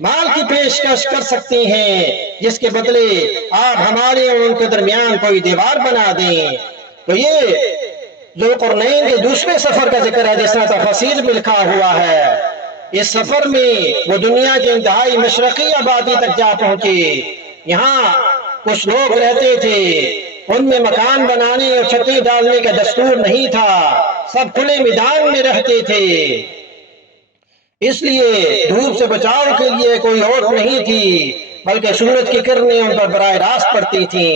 माल की पेशकश कर सकते हैं जिसके बदले आप हमारे और उनके दरमियान कोई दीवार बना दें। तो ये जुल्करनैन के दूसरे सफर का जिक्र है जिसमें तफसीर में लिखा हुआ है। इस सफर में वो दुनिया के इंतहाई मशरकी आबादी तक जा पहुंचे। यहाँ कुछ लोग रहते थे, उनमें मकान बनाने और छतें डालने का दस्तूर नहीं था, सब खुले मैदान में रहते थे, इसलिए धूप से बचाव के लिए कोई ओट नहीं थी, बल्कि सूरज की किरणें उन पर बराह रास्त पड़ती थी।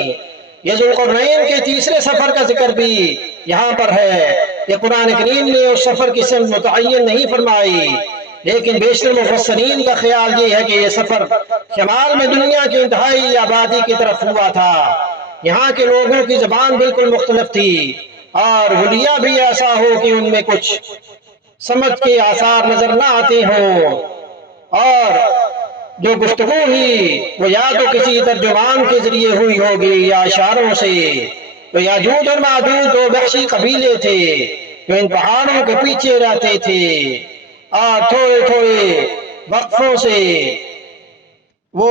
ये ज़ुल्क़रनैन के तीसरे सफर का जिक्र भी यहाँ पर है। ये कुरान करीम ने उस सफर की सिमत मुतअय्यन नहीं फरमाई, लेकिन बेशतर मुफस्सिरीन का ख्याल ये है कि यह सफर शमाल में दुनिया की इंतहाई आबादी की तरफ हुआ था। यहाँ के लोगों की जबान बिल्कुल मुख्तलिफ थी और हुलिया भी ऐसा हो कि उनमें कुछ समझ के आसार नजर न आते हों, और जो गुफ्तगू हुई वो या तो किसी तर्जुमान के जरिए हुई होगी या इशारों से। तो याजूज और माजूज दो वहशी कबीले थे जो इन पहाड़ों के पीछे रहते थे, और थोड़े थोड़े वक्फों से वो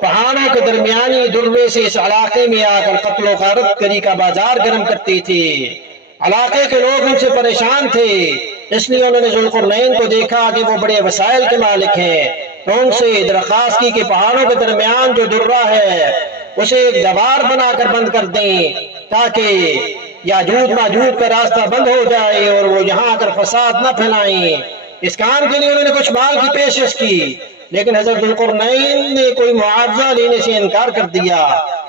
पहाड़ों के दरमियानी दुर्वे से इस इलाके में आकर कत्लो गारत करी का बाजार गर्म करते थे। इलाके के लोग उनसे परेशान थे, इसलिए उन्होंने ज़ुल्क़रनैन को देखा कि वो बड़े वसाइल के मालिक हैं, तो उनसे दरख्वास्त की कि पहाड़ों के दरमियान जो दुर्रा है उसे एक दीवार बनाकर बंद कर दें, ताकि याजूज माजूज का रास्ता बंद हो जाए और वो यहाँ आकर फसाद न फैलाएं। इस काम के लिए उन्होंने कुछ माल की पेशकश की, लेकिन हज़रत ज़ुल्क़रनैन ने कोई मुआवजा लेने से इनकार कर दिया।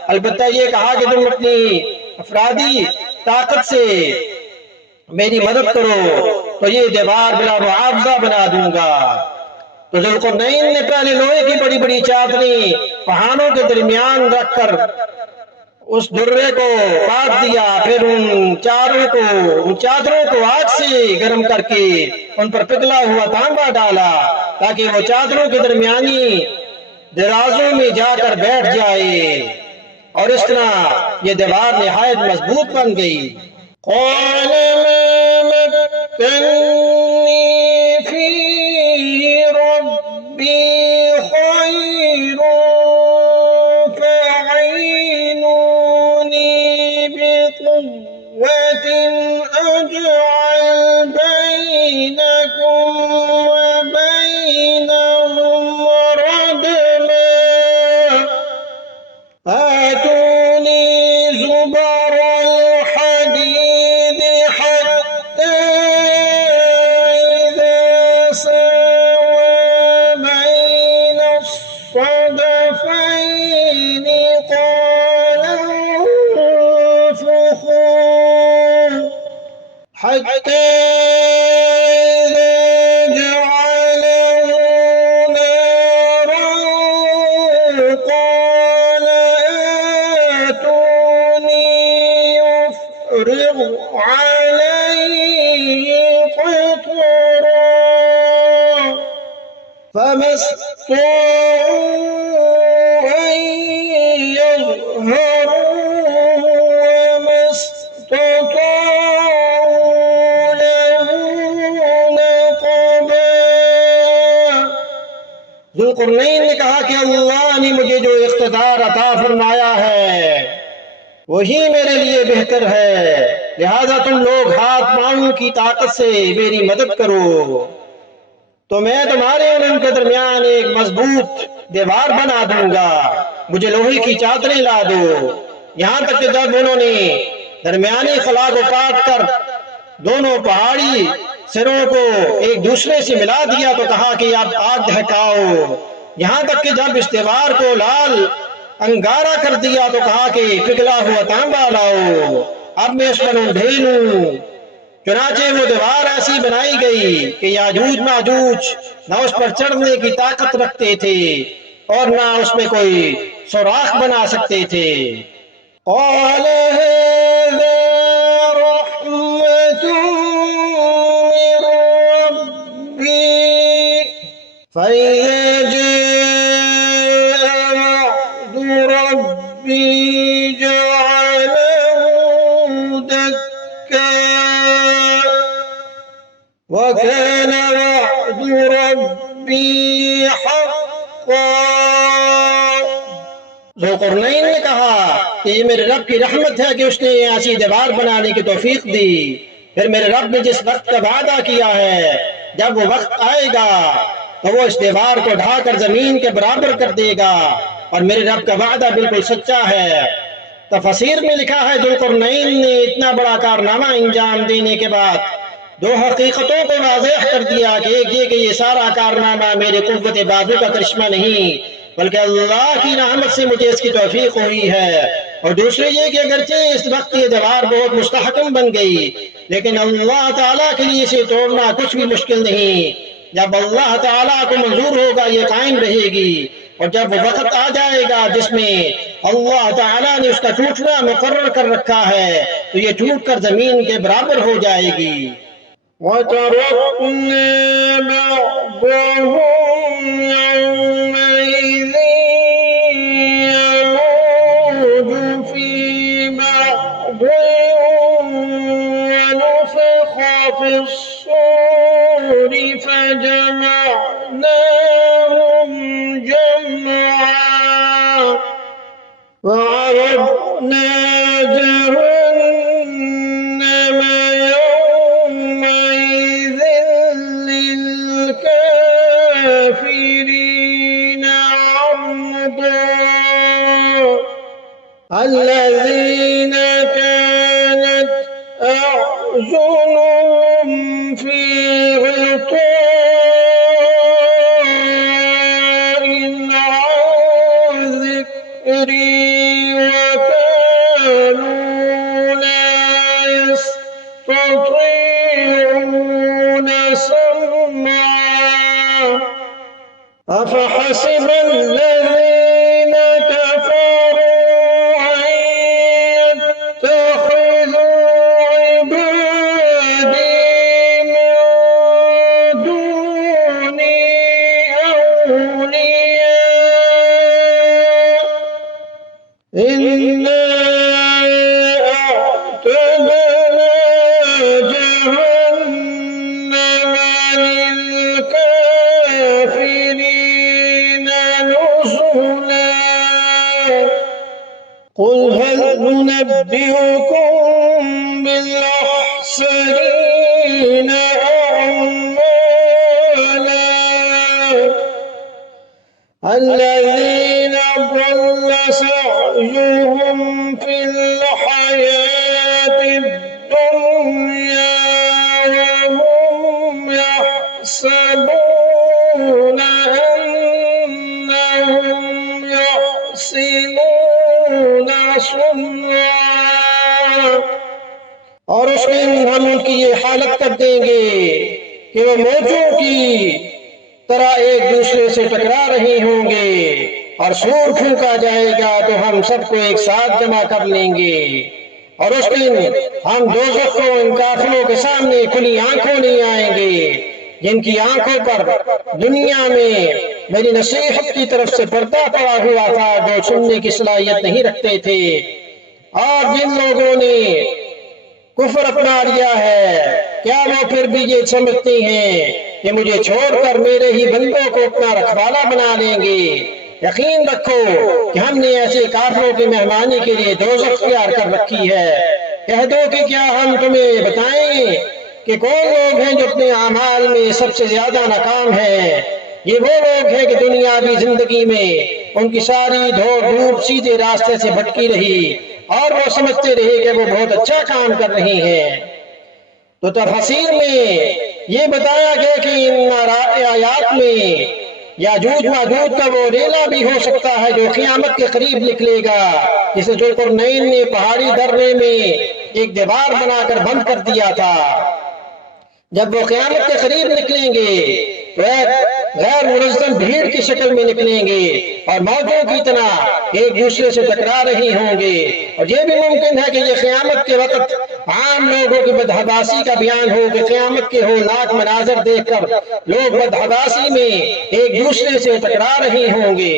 अलबत्ता ये कहा कि तुम अपनी अफरादी ताकत से मेरी मदद करो तो ये दीवार बिला मुआवजा बना दूंगा। तो ज़ुल्क़रनैन ने पहले लोहे की बड़ी बड़ी चादरें पहाड़ों के दरमियान रखकर उस दुर्रे को काट दिया, फिर उन चादरों को आग से गर्म करके उन पर पिघला हुआ तांबा डाला, ताकि वो चादरों के दरमियानी दराजों में जाकर बैठ जाए, और इस तरह ये दीवार निहायत मजबूत बन गई। ज़ुल्क़रनैन ने कहा कि अल्लाह ने मुझे जो इख्तिदार अता फरमाया है वही मेरे लिए बेहतर है, लिहाजा तुम लोग हाथ पांव की ताकत से मेरी मदद करो, तो मैं तुम्हारे और उनके दरमियान एक मजबूत दीवार बना दूंगा। मुझे लोहे की चादरें ला दो। यहाँ तक कि जब उन्होंने दरमियानी खला को काट कर दोनों पहाड़ी सिरों को एक दूसरे से मिला दिया तो कहा कि अब आग दहकाओ। यहाँ तक कि जब इस दीवार को लाल अंगारा कर दिया तो कहा कि पिघला हुआ तांबा लाओ, अब मैं उस पर ऊंधे लूं। चुनाचे वो दीवार ऐसी बनाई गई कि याजूज माजूज न उस पर चढ़ने की ताकत रखते थे और न उसमें कोई सुराख बना सकते थे। वकान वअद रब्बी हक़्क़ा। ज़ुल्क़रनैन ने कहा कि ये मेरे रब की रहमत है कि उसने ऐसी दीवार बनाने की तौफीक दी। फिर मेरे रब ने जिस वक्त का वादा किया है, जब वो वक्त आएगा तो वो इस दीवार को ढाकर जमीन के बराबर कर देगा और मेरे रब का वादा बिल्कुल सच्चा है। तफसीर में लिखा है जुल्करनैन ने इतना बड़ा कारनामा अंजाम देने के बाद दो हकीकतों को वाज़ेह कर दिया कि एक ये कि ये सारा कारनामा मेरे कुव्वत बाजू का करिश्मा नहीं बल्कि अल्लाह की रहमत से मुझे इसकी तौफीक हुई है, और दूसरे ये कि अगरचे इस वक्त ये दीवार बहुत मुस्तहकम बन गई लेकिन अल्लाह ताला के लिए इसे तोड़ना कुछ भी मुश्किल नहीं। जब अल्लाह ताला को मंजूर होगा ये कायम रहेगी, और जब वो वक्त आ जाएगा जिसमें अल्लाह ताला ने उसका टूटना मुकर्रर कर रखा है तो ये टूट कर जमीन के बराबर हो जाएगी। وعرضنا جهنم يومئذ للكافرين عرضا الذين كانت أعينهم في غطاء عن ذكري وكانوا لا يستطيعون سمعا أفحسب الذين كفروا أن يتخذوا عبادي من دوني أولياء إنا أعتدنا جهنم للكافرين نزلا قل هل ننبئكم بالأخسرين أعمالا الذين ضل سعيهم في الحياة الدنيا وهم يحسبون أنهم يحسنون صنعا। और उस दिन हम उनकी ये हालत कर देंगे कि वो मोचों की तरह एक दूसरे से टकरा रहे होंगे, और सूर फूंका जाएगा तो हम सबको एक साथ जमा कर लेंगे। और उस दिन हम दोज़ख को इन काफिरों के सामने खुली आंखों नहीं आएंगे जिनकी आंखों पर दुनिया में मेरी नसीहत की तरफ से पर्दा पड़ा हुआ था, जो सुनने की सलाहियत नहीं रखते थे। और जिन लोगों ने कुफ्र अपना लिया है, क्या वो फिर भी ये समझते हैं कि मुझे छोड़कर मेरे ही बंदों को अपना रखवाला बना लेंगे? यकीन रखो कि हमने ऐसे काफिरों की मेहमानी के लिए दोज़ख तैयार कर रखी है। कह दो कि क्या हम तुम्हें बताएं कि कौन लोग हैं जो अपने अमाल में सबसे ज्यादा नाकाम हैं? ये वो लोग हैं कि दुनियावी जिंदगी में उनकी सारी दौड़ धूप सीधे रास्ते से भटकी रही और वो समझते रहे कि वो बहुत अच्छा काम कर रहे हैं। तो तफसीर में ये बताया गया कि इन आयात में याजूज माजूज का वो रेला भी हो सकता है जो क़यामत के करीब निकलेगा, जिसे जुल्करनैन ने पहाड़ी दर्रे में एक दीवार बनाकर बंद कर दिया था। जब वो क़यामत के करीब निकलेंगे तो गैर मुनज़्ज़म भीड़ की शक्ल में निकलेंगे और मौजों की तरह एक दूसरे से टकरा रहे होंगे। और ये भी मुमकिन है कि ये क़यामत के वक्त आम लोगों की बदहवासी का बयान हो कि क़यामत के होलनाक मनाज़र देखकर लोग बदहवासी में एक दूसरे से टकरा रहे होंगे।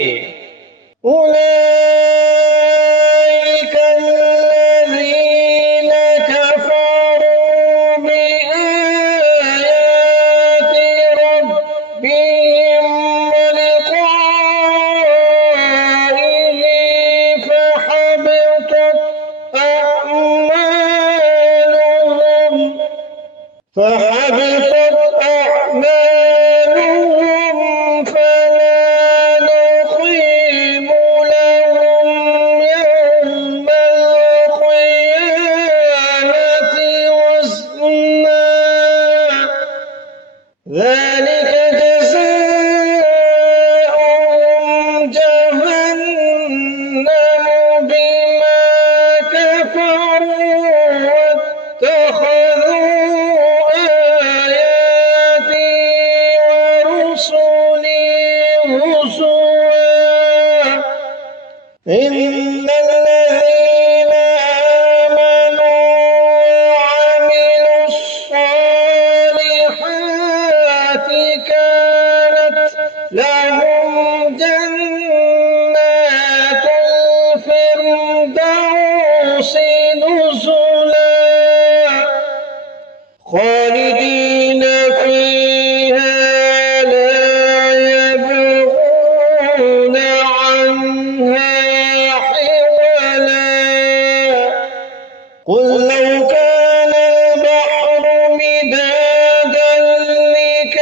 فحبطت أعمالهم فلا نقيم ذلك جزاؤهم جهنم بما كفروا واتخذوا آياتي ورسلي هزوا إن الذين آمنوا وعملوا الصالحات كانت لهم جنات الفردوس نزلا خالدين فيها لا يبغون عنها حولا قل لو كان البحر مدادا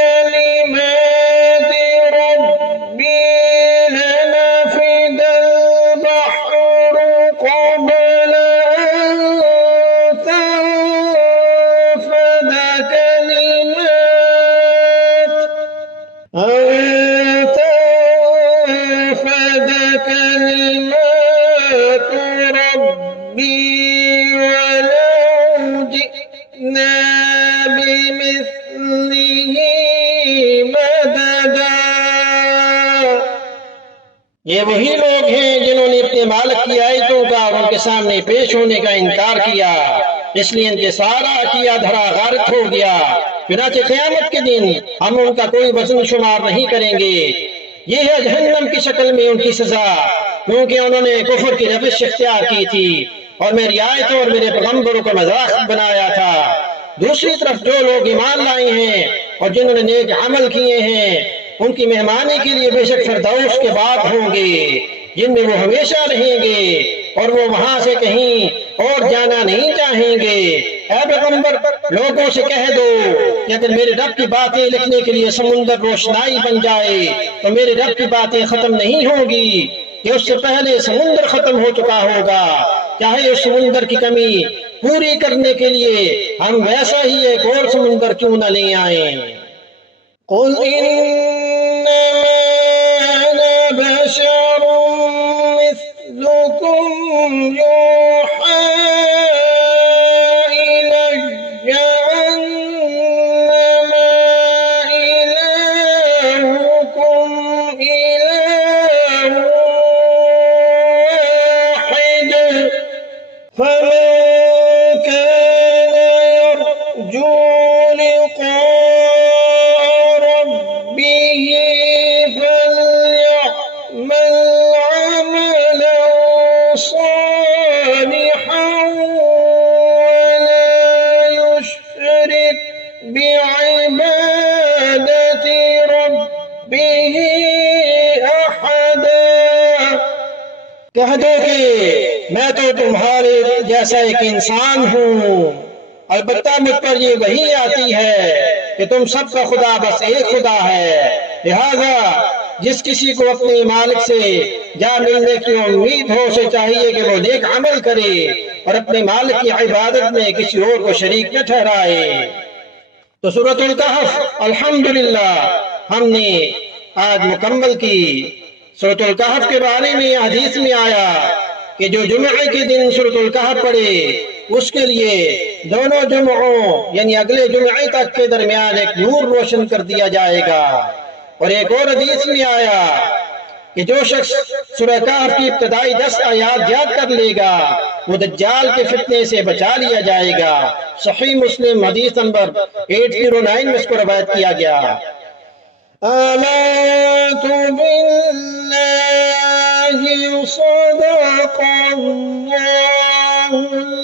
لكلمات ربي لنفد البحر قبل أن تنفد كلمات ربي ولو جئنا بمثله مددا ये वही लोग हैं जिन्होंने अपने मालिक की आयतों का और उनके सामने पेश होने का इनकार किया, इसलिए इनके सारा किया धरा गारत हो गया। चुनांचे क़यामत के दिन हम उनका कोई वजन शुमार नहीं करेंगे। ये है जहन्नम की शक्ल में उनकी सजा, क्योंकि उन्होंने कुफ्र की रविश इख्तियार की थी और मेरी आयतों और मेरे पैगंबरों को मजाक बनाया था। दूसरी तरफ जो लोग ईमान लाए हैं और जिन्होंने नेक अमल किए हैं, उनकी मेहमानी के लिए बेशक फिरदौस के बाग होंगे जिनमें वो हमेशा रहेंगे और वो वहां से कहीं और जाना नहीं चाहेंगे। ऐ पैगंबर, लोगों से कह दो कि अगर मेरे रब की बातें लिखने के लिए समुंदर रोशनाई बन जाए तो मेरे रब की बातें खत्म नहीं होगी कि उससे पहले समुंदर खत्म हो चुका होगा, चाहे उस समुंदर की कमी पूरी करने के लिए हम वैसा ही एक और समुंदर क्यों न ले आए। कुल इन्नमा अना बशरुम मिस्लुकुम यूहा इलय्या अन्नमा इलाहुकुम इलाहुन वाहिद फमन कान यर्जू लिक़ाء रब्बिह फलयअमल अमलन सालिhan वला युशरिक बिइबादति रब्बिह अहदा। कह दो कि मैं तो तुम्हारे जैसा एक इंसान हूँ, अलबत्ता मुझ पर ये वही आती है कि तुम सबका खुदा बस एक खुदा है। लिहाजा जिस किसी को अपने मालिक से जा मिलने की उम्मीद हो, उसे चाहिए कि वो नेक अमल करे और अपने मालिक की इबादत में किसी और को शरीक न ठहराए। तो सूरतुल कहफ अल्हम्दुलिल्लाह हमने आज मुकम्मल की। सूरतुल कहफ के बारे में हदीस में आया कि जो जुमे के दिन सूरतुल कहफ पढ़े उसके लिए दोनों जुमों यानी अगले जुमे तक के दरमियान एक नूर रोशन कर दिया जाएगा। और एक और हदीस में आया कि जो शख्स सूरह कहफ की इब्तिदाई 10 आयात याद कर लेगा वो दज्जाल के फितने से बचा लिया जाएगा। सही मुस्लिम हदीस नंबर 809 में इसको रवायत किया गया। आमन्तु बिल्लाहि सदक़ल्लाहुल